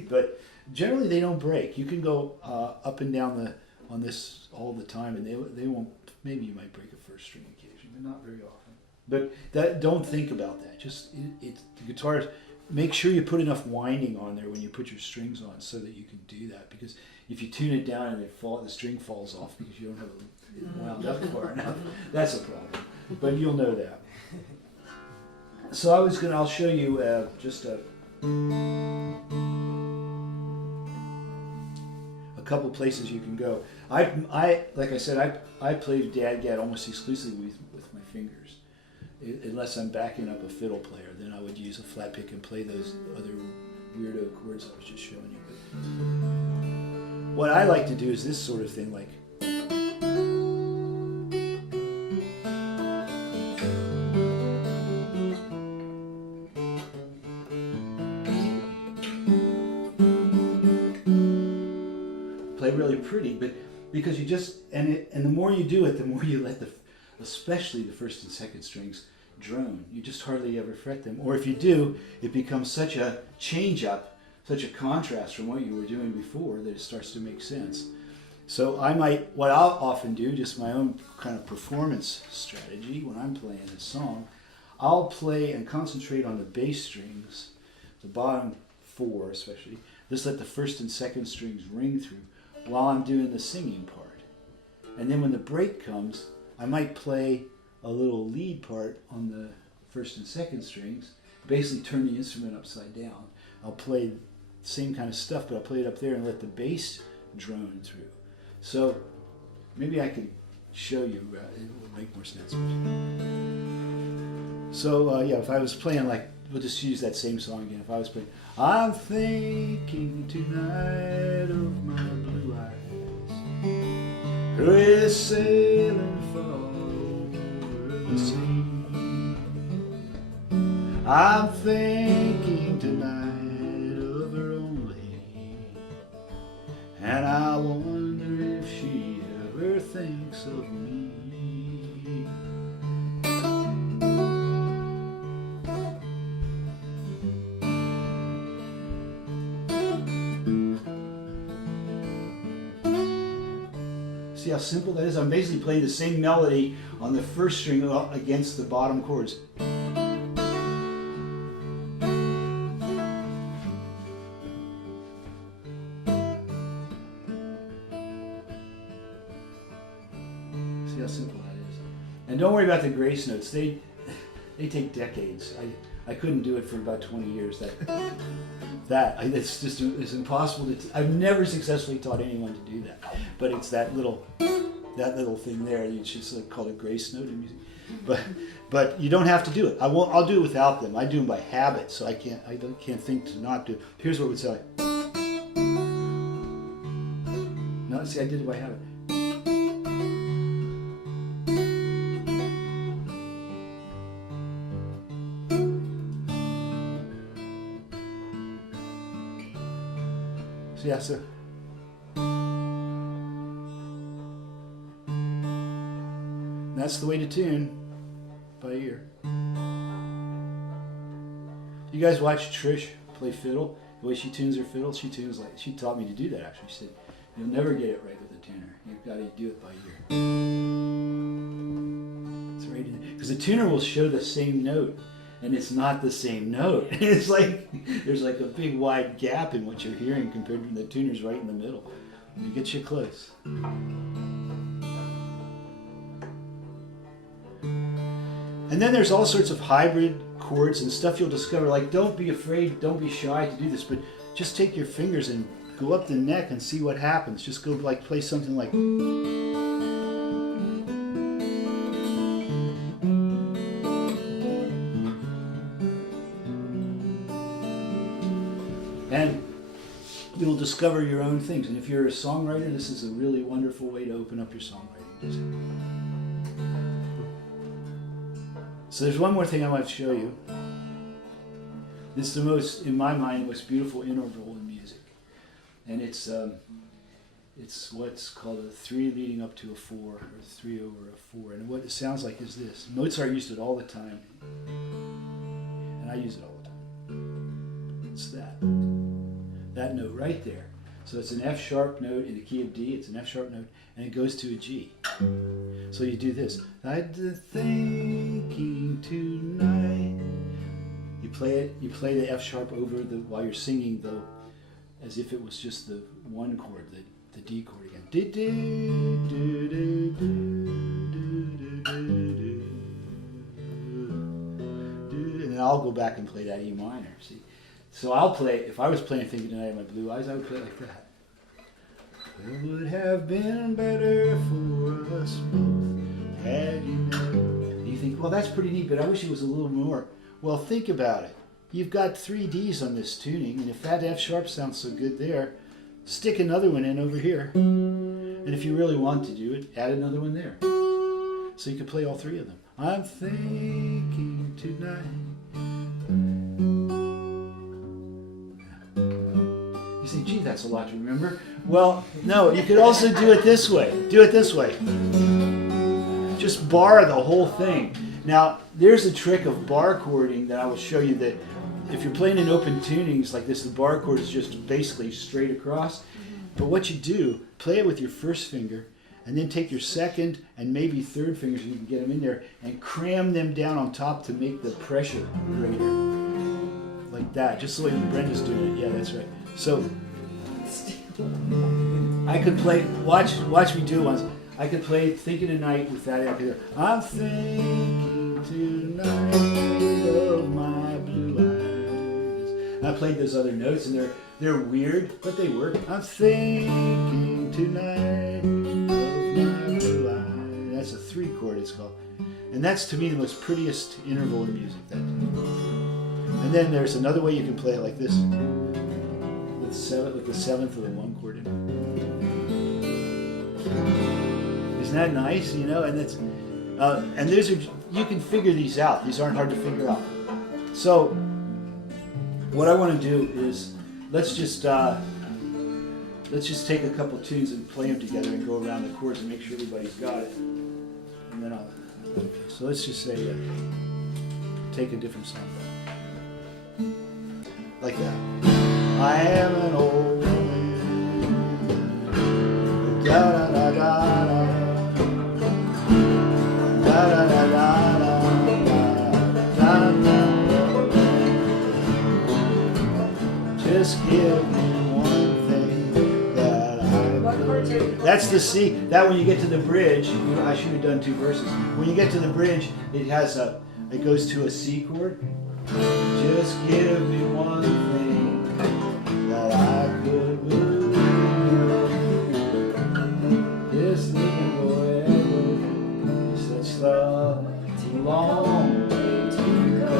But generally they don't break. You can go up and down on this all the time, and they won't. Maybe you might break a first string occasionally, but not very often. But don't think about that. Just the guitar. Make sure you put enough winding on there when you put your strings on, so that you can do that. Because if you tune it down and the string falls off because you don't have it wound up far enough, that's a problem. But you'll know that. So I'll show you just a couple places you can go. I like I said, I play dadgad almost exclusively with my fingers. Unless I'm backing up a fiddle player, then I would use a flat pick and play those other weirdo chords I was just showing you. But what I like to do is this sort of thing, like. Play really pretty, but because you just and the more you do it, the more you let especially the first and second strings drone. You just hardly ever fret them, or if you do, it becomes such a change up, such a contrast from what you were doing before that it starts to make sense. So what I'll often do, just my own kind of performance strategy when I'm playing a song, I'll play and concentrate on the bass strings, the bottom four especially. Just let the first and second strings ring through while I'm doing the singing part. And then when the break comes, I might play a little lead part on the first and second strings, basically turn the instrument upside down. I'll play the same kind of stuff, but I'll play it up there and let the bass drone through. So maybe I could show you, it will make more sense. So yeah, if I was playing like, we'll just use that same song again. If I was playing, I'm thinking tonight of my blue eyes, who is sailing far over the sea. I'm thinking tonight of her only, and I wonder if she ever thinks of me. See how simple that is? I'm basically playing the same melody on the first string against the bottom chords. See how simple that is? And don't worry about the grace notes. They take decades. I couldn't do it for about 20 years. It's impossible to. I've never successfully taught anyone to do that. But it's that little thing there. You should call it grace note in music. But you don't have to do it. I'll do it without them. I do them by habit, so I can't think to not do it. Here's what it would say. No, see, I did it by habit. Yeah, so that's the way to tune by ear. You guys watch Trish play fiddle? The way she tunes her fiddle, she taught me to do that actually. She said, you'll never get it right with a tuner. You've got to do it by ear. It's right in there. Because the tuner will show the same note. And it's not the same note. It's like there's like a big wide gap in what you're hearing compared to the tuner's right in the middle. It gets you close. And then there's all sorts of hybrid chords and stuff you'll discover. Like, don't be afraid, don't be shy to do this, but just take your fingers and go up the neck and see what happens. Just go like play something like. And you'll discover your own things. And if you're a songwriter, this is a really wonderful way to open up your songwriting. So there's one more thing I want to show you. This is the most, in my mind, the most beautiful interval in music. And it's what's called a 3 leading up to a 4, or 3 over a 4. And what it sounds like is this. Mozart used it all the time. And I use it all the time. It's that note right there. So it's an F sharp note in the key of D, it's an F sharp note, and it goes to a G. So you do this. I'm thinking tonight. You play the F sharp over while you're singing though, as if it was just the one chord, the D chord again. And then I'll go back and play that E minor, see? So I'll play, if I was playing Thinking Tonight of My Blue Eyes, I would play like that. It would have been better for us both had you never. And you think, well, that's pretty neat, but I wish it was a little more. Well, think about it. You've got 3 Ds on this tuning, and if that F sharp sounds so good there, stick another one in over here. And if you really want to do it, add another one there. So you can play all 3 of them. I'm thinking tonight. You say, gee, that's a lot to remember. Well, no, you could also do it this way. Do it this way. Just bar the whole thing. Now, there's a trick of bar chording that I will show you, that if you're playing in open tunings like this, the bar chord is just basically straight across. But what you do, play it with your first finger, and then take your second and maybe third fingers, and you can get them in there, and cram them down on top to make the pressure greater. Like that, just the way Brenda's doing it. Yeah, that's right. So, I could play, watch me do it once. I could play Thinking Tonight with that up here. I'm thinking tonight of my blue eyes. And I played those other notes, and they're weird, but they work. I'm thinking tonight of my blue eyes. That's a 3 chord, it's called. And that's, to me, the most prettiest interval in music. That. And then there's another way you can play it like this, with the 7th or the 1 chord in it. Isn't that nice? You know, and it's and these are, you can figure these out. These aren't hard to figure out. So what I want to do is let's just take a couple tunes and play them together and go around the chords and make sure everybody's got it. And then so let's just say take a different song like that. I am an old woman. Da da da da da. Da, da, da, da, da, da, da. Just give me one thing that I could. That's the C. That when you get to the bridge, I should have done 2 verses. When you get to the bridge, it goes to a C chord. Just give me one thing that I could believe. This living forever. Such a long way to go.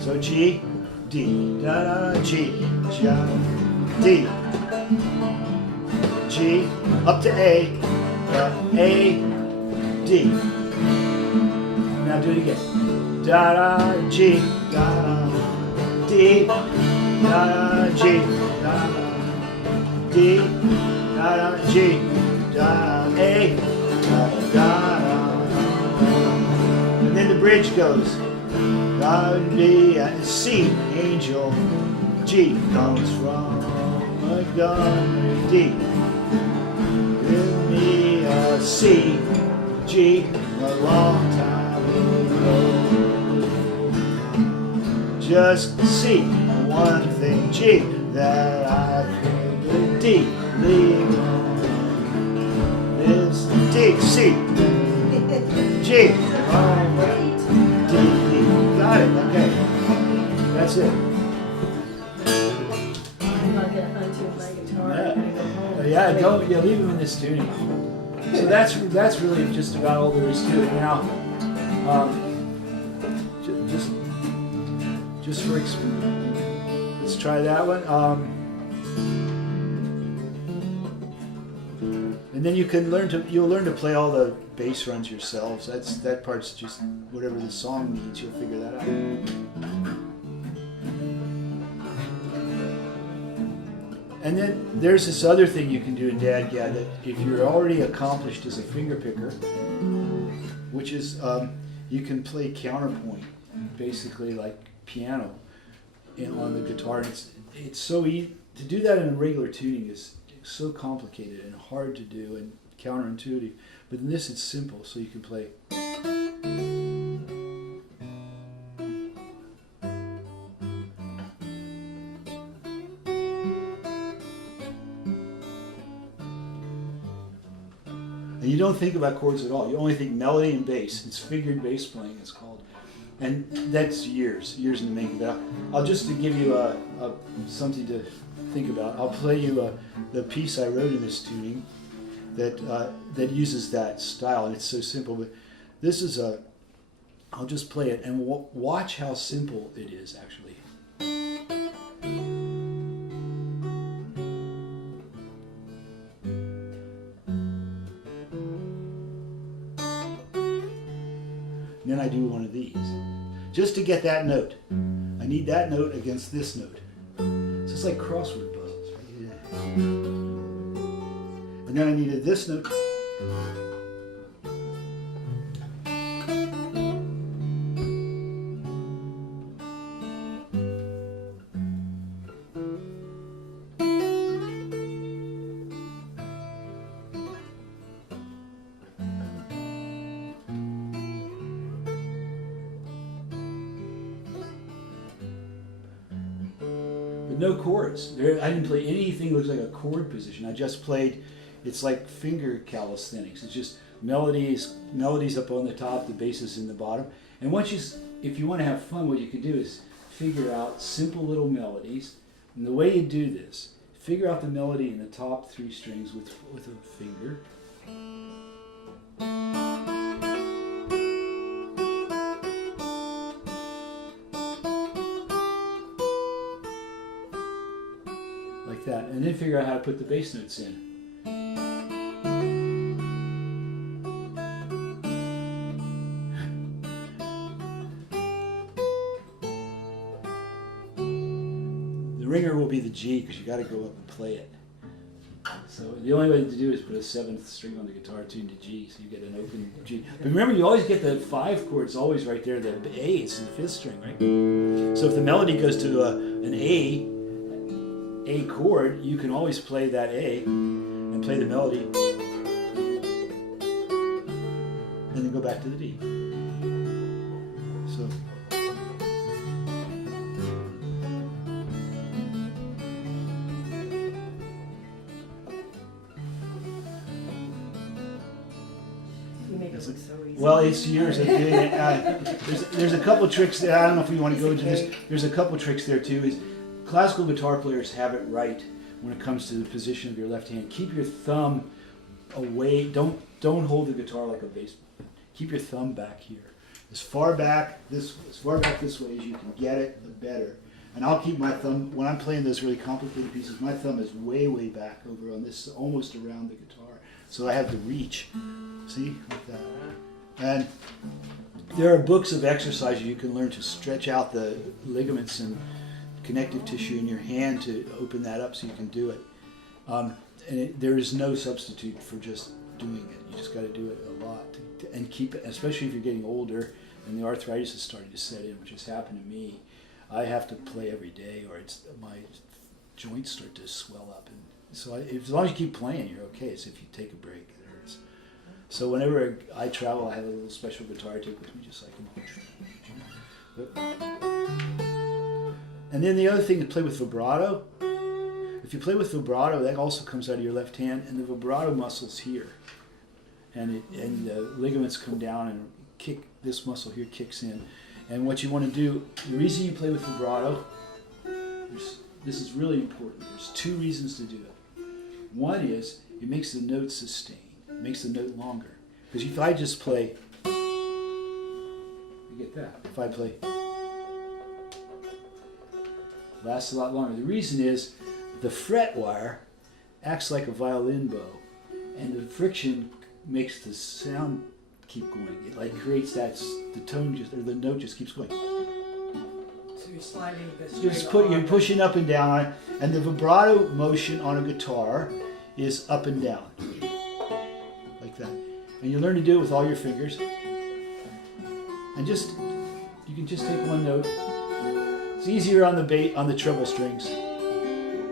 So G, D, da da, G, D, G, up to A, D. Now do it again. Da da, G, da da, D, da da, G, da da, D. Da da G, da A, da da da, and then the bridge goes. Da D C, angel. G comes from Montgomery. D. Give me a C, G, a long time ago. Just C, one thing. G that I could D. Leave this D, C, G, D, got it, okay, that's it. I'm not gonna hunt you with my guitar. Yeah, leave them in this tuning. So that's really just about all there is to it. Now, just for experience, let's try that one. And then you'll learn to play all the bass runs yourselves. That part's just whatever the song needs, you'll figure that out. And then there's this other thing you can do in Dadgad, that if you're already accomplished as a finger picker, which is you can play counterpoint, basically like piano on the guitar. And it's so easy to do that in a regular tuning is so complicated and hard to do and counterintuitive. But in this, it's simple, so you can play. And you don't think about chords at all. You only think melody and bass. It's figured bass playing, it's called. And that's years in the making. But I'll just to give you something to think about. I'll play you the piece I wrote in this tuning that uses that style, and it's so simple. But this is I'll just play it and watch how simple it is actually. And then I do one of these. Just to get that note. I need that note against this note. So it's like crossword puzzles, right? Yeah. And then I needed this note. No chords. I didn't play anything that looks like a chord position. I just played, it's like finger calisthenics. It's just melodies up on the top, the bass is in the bottom. And if you want to have fun, what you can do is figure out simple little melodies. And the way you do this, figure out the melody in the top 3 strings with a finger. Like that, and then figure out how to put the bass notes in. The ringer will be the G because you got to go up and play it. So the only way to do it is put a 7th string on the guitar tuned to G, so you get an open G. But remember, you always get the 5 chords always right there. The A is in the 5th string, right? So if the melody goes to an A chord, you can always play that A and play the melody, and then go back to the D. So. You make it look so easy. Well, it's years of doing it. There's a couple tricks there. I don't know if we want to go into this. There's a couple tricks there too. Is classical guitar players have it right when it comes to the position of your left hand. Keep your thumb away. Don't hold the guitar like a baseball. Keep your thumb back here, as far back this way as you can get it, the better. And I'll keep my thumb when I'm playing those really complicated pieces. My thumb is way back over on this, almost around the guitar, so I have to reach. See, like that. And there are books of exercises you can learn to stretch out the ligaments and connective tissue in your hand to open that up so you can do it. There is no substitute for just doing it. You just got to do it a lot and keep it, especially if you're getting older and the arthritis is starting to set in, which has happened to me. I have to play every day, or my joints start to swell up. And so as long as you keep playing, you're okay. It's if you take a break, it hurts. So whenever I travel, I have a little special guitar I take with me, just so I can. And then the other thing to play with vibrato. If you play with vibrato, that also comes out of your left hand, and the vibrato muscle's here, and the ligaments come down and kick. This muscle here kicks in, and what you want to do. The reason you play with vibrato, this is really important. There's 2 reasons to do it. One is it makes the note sustain. It makes the note longer. Because if I just play, you get that. If I play, it lasts a lot longer. The reason is the fret wire acts like a violin bow, and the friction makes the sound keep going. It like creates that the note just keeps going. So you're sliding this. You're pushing up and down on it, and the vibrato motion on a guitar is up and down, like that. And you learn to do it with all your fingers, and you can just take one note. It's easier on the treble strings,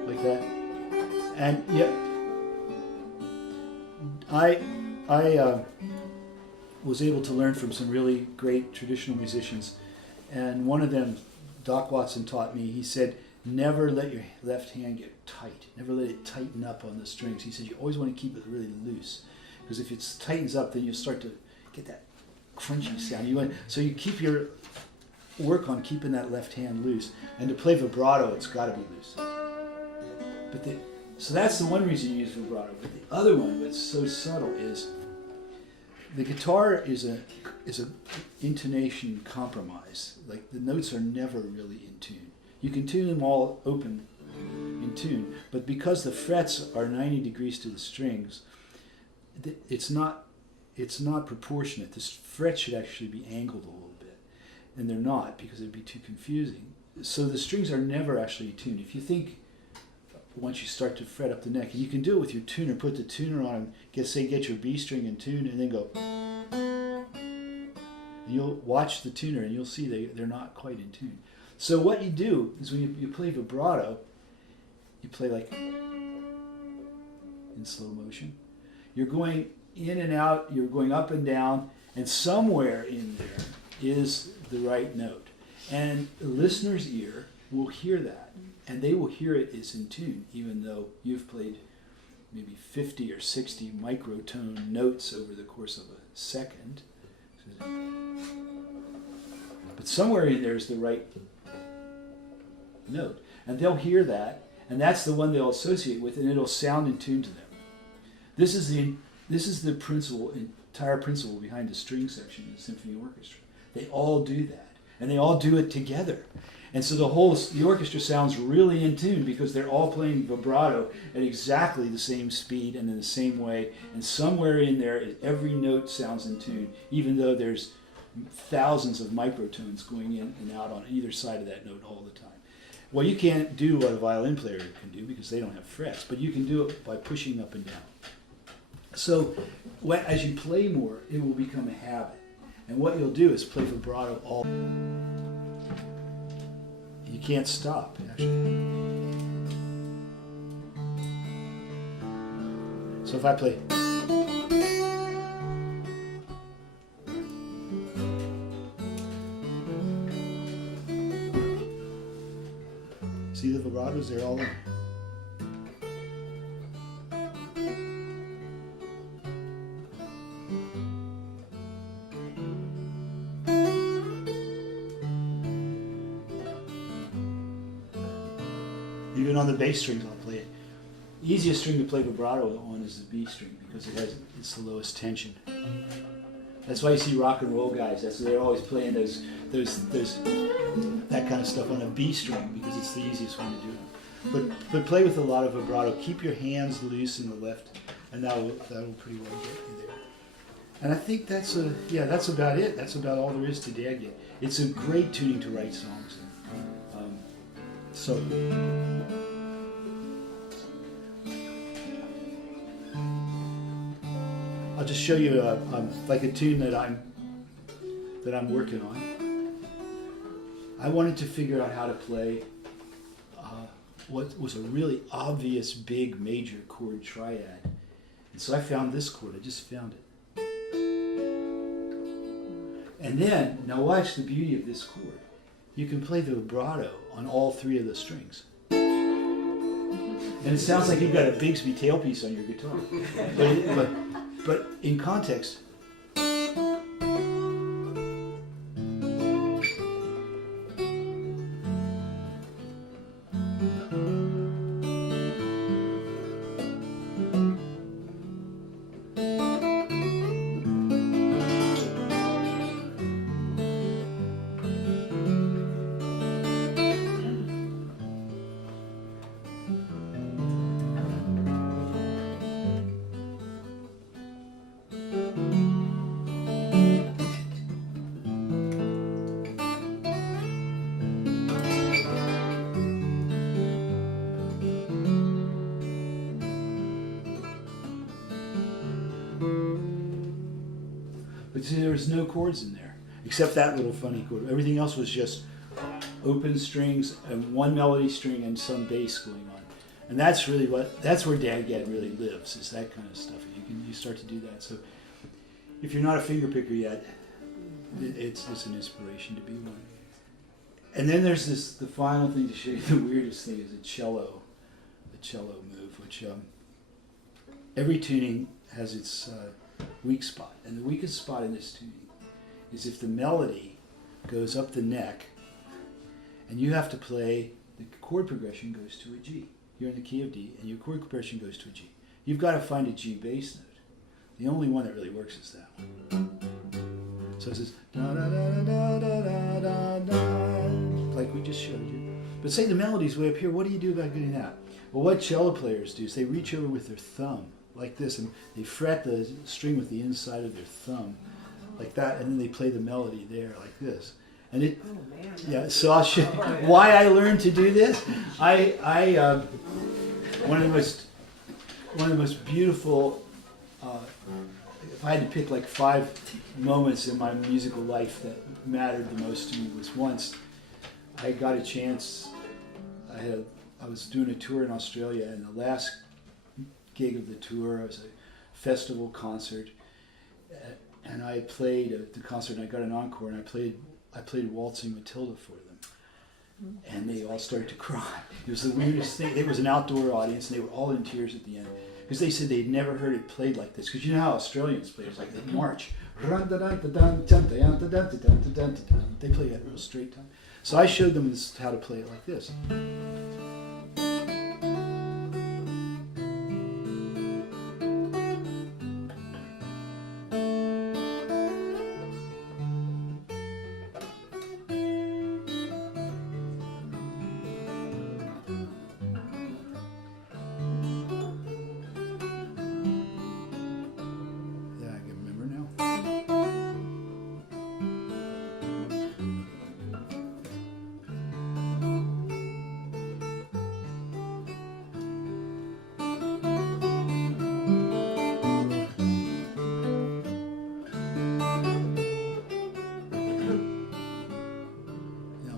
like that. And yeah, I was able to learn from some really great traditional musicians, and one of them, Doc Watson, taught me. He said, never let your left hand get tight. Never let it tighten up on the strings. He said you always want to keep it really loose, because if it tightens up, then you'll start to get that crunchy sound. So you keep your work on keeping that left hand loose. And to play vibrato, it's got to be loose. So that's the one reason you use vibrato. But the other one that's so subtle is the guitar is a intonation compromise. Like the notes are never really in tune. You can tune them all open in tune, but because the frets are 90 degrees to the strings, it's not proportionate. This fret should actually be angled a little bit, and they're not because it'd be too confusing. So the strings are never actually tuned. If you think once you start to fret up the neck, and you can do it with your tuner, put the tuner on and get your B string in tune, and then go. And you'll watch the tuner, and you'll see they're not quite in tune. So what you do is when you play vibrato, you play like in slow motion. You're going in and out, you're going up and down, and somewhere in there is the right note. And the listener's ear will hear that, and they will hear it is in tune, even though you've played maybe 50 or 60 microtone notes over the course of a second. But somewhere in there is the right note, and they'll hear that, and that's the one they'll associate with, and it'll sound in tune to them. This is the entire principle behind the string section of the symphony orchestra. They all do that, and they all do it together. And so the orchestra sounds really in tune because they're all playing vibrato at exactly the same speed and in the same way, and somewhere in there every note sounds in tune, even though there's thousands of microtones going in and out on either side of that note all the time. Well, you can't do what a violin player can do because they don't have frets, but you can do it by pushing up and down. So as you play more, it will become a habit. And what you'll do is play vibrato all. You can't stop, actually. So if I play. See the vibratos? They're all in. Even on the bass strings, I'll play it. The easiest string to play vibrato on is the B string because it's the lowest tension. That's why you see rock and roll guys. They're always playing those that kind of stuff on a B string because it's the easiest one to do. But play with a lot of vibrato. Keep your hands loose in the left, and that'll pretty well get you there. And I think that's about it. That's about all there is to Dad Yet. It's a great tuning to write songs. So I'll just show you like a tune that I'm working on. I wanted to figure out how to play what was a really obvious big major chord triad, and so I found this chord. I just found it, and then now watch the beauty of this chord. You can play the vibrato on all three of the strings. And it sounds like you've got a Bigsby tailpiece on your guitar. But in context, but see, there's no chords in there except that little funny chord. Everything else was just open strings and one melody string and some bass going on. And that's where Dad Gad really lives, is that kind of stuff. You start to do that. So if you're not a finger picker yet, it's an inspiration to be one. And then there's the final thing to show you. The weirdest thing is the cello move, which every tuning has its weak spot. And the weakest spot in this tuning is if the melody goes up the neck and you have to play, the chord progression goes to a G. You're in the key of D, and your chord progression goes to a G. You've got to find a G bass note. The only one that really works is that one. So it says da da da da da da da da, like we just showed you. But say the melody's way up here. What do you do about getting that? Well, what cello players do is they reach over with their thumb like this, and they fret the string with the inside of their thumb, like that, and then they play the melody there like this. And it, Oh man. yeah. So I'll show you why I learned to do this. One of the most beautiful. If I had to pick like 5 moments in my musical life that mattered the most to me, was once I got a chance. I was doing a tour in Australia, and the last gig of the tour was a festival concert, and I played at the concert, and I got an encore, and I played Waltzing Matilda for them, and they all started to cry. It was the weirdest thing. It was an outdoor audience, and they were all in tears at the end, because they said they'd never heard it played like this. Because you know how Australians play, it's like they march. They play that real straight time. So I showed them how to play it like this.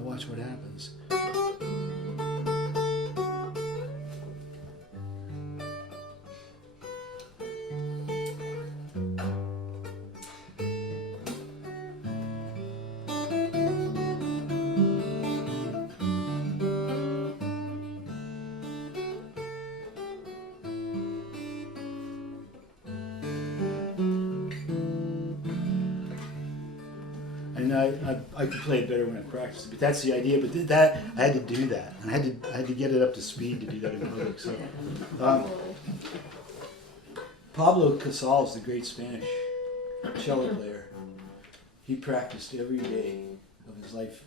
Watch what happens. And I could play it better when I practiced it, but that's the idea. But that I had to do that, and I had to get it up to speed to do that in public. So, Pablo Casals, the great Spanish cello player, he practiced every day of his life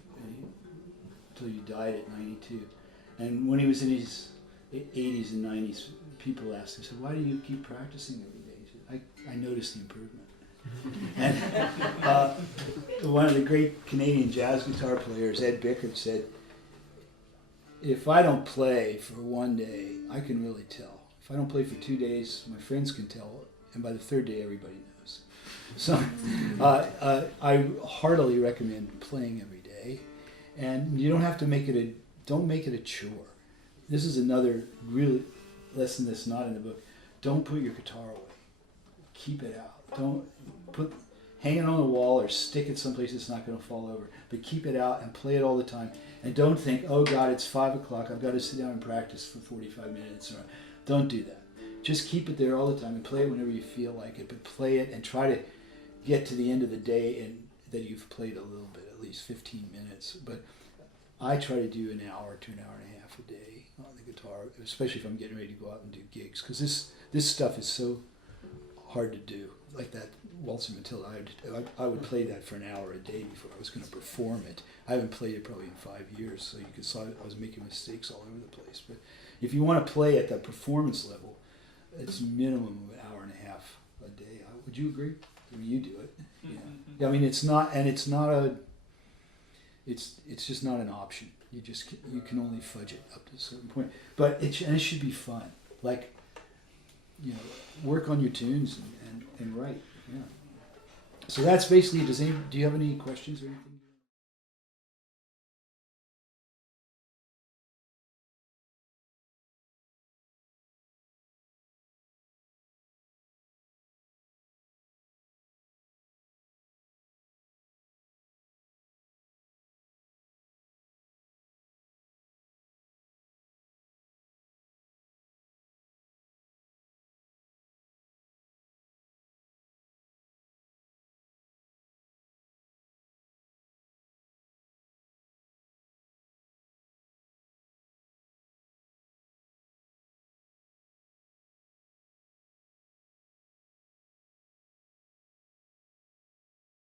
until he died at 92. And when he was in his 80s and 90s, people asked him, said, "Why do you keep practicing every day?" He said, "I noticed the improvement." And one of the great Canadian jazz guitar players, Ed Bickert, said, "If I don't play for one day, I can really tell. If I don't play for 2 days, my friends can tell, and by the 3rd day, everybody knows." So I heartily recommend playing every day, and you don't have to make it don't make it a chore. This is another real lesson that's not in the book. Don't put your guitar away. Keep it out. Don't hang it on the wall or stick it someplace it's not going to fall over. But keep it out and play it all the time. And don't think, "Oh God, it's 5 o'clock. I've got to sit down and practice for 45 minutes." Don't do that. Just keep it there all the time and play it whenever you feel like it. But play it and try to get to the end of the day and that you've played a little bit, at least 15 minutes. But I try to do an hour to an hour and a half a day on the guitar, especially if I'm getting ready to go out and do gigs, because this stuff is so hard to do. Like that Waltzing Matilda, I would play that for an hour a day before I was going to perform it. I haven't played it probably in 5 years, so you could saw I was making mistakes all over the place. But if you want to play at that performance level, it's minimum of an hour and a half a day. Would you agree? I mean, you do it. Yeah. I mean, it's just not an option. You can only fudge it up to a certain point. But it should be fun. Like, work on your tunes and write. Yeah. So that's basically. Do you have any questions or anything?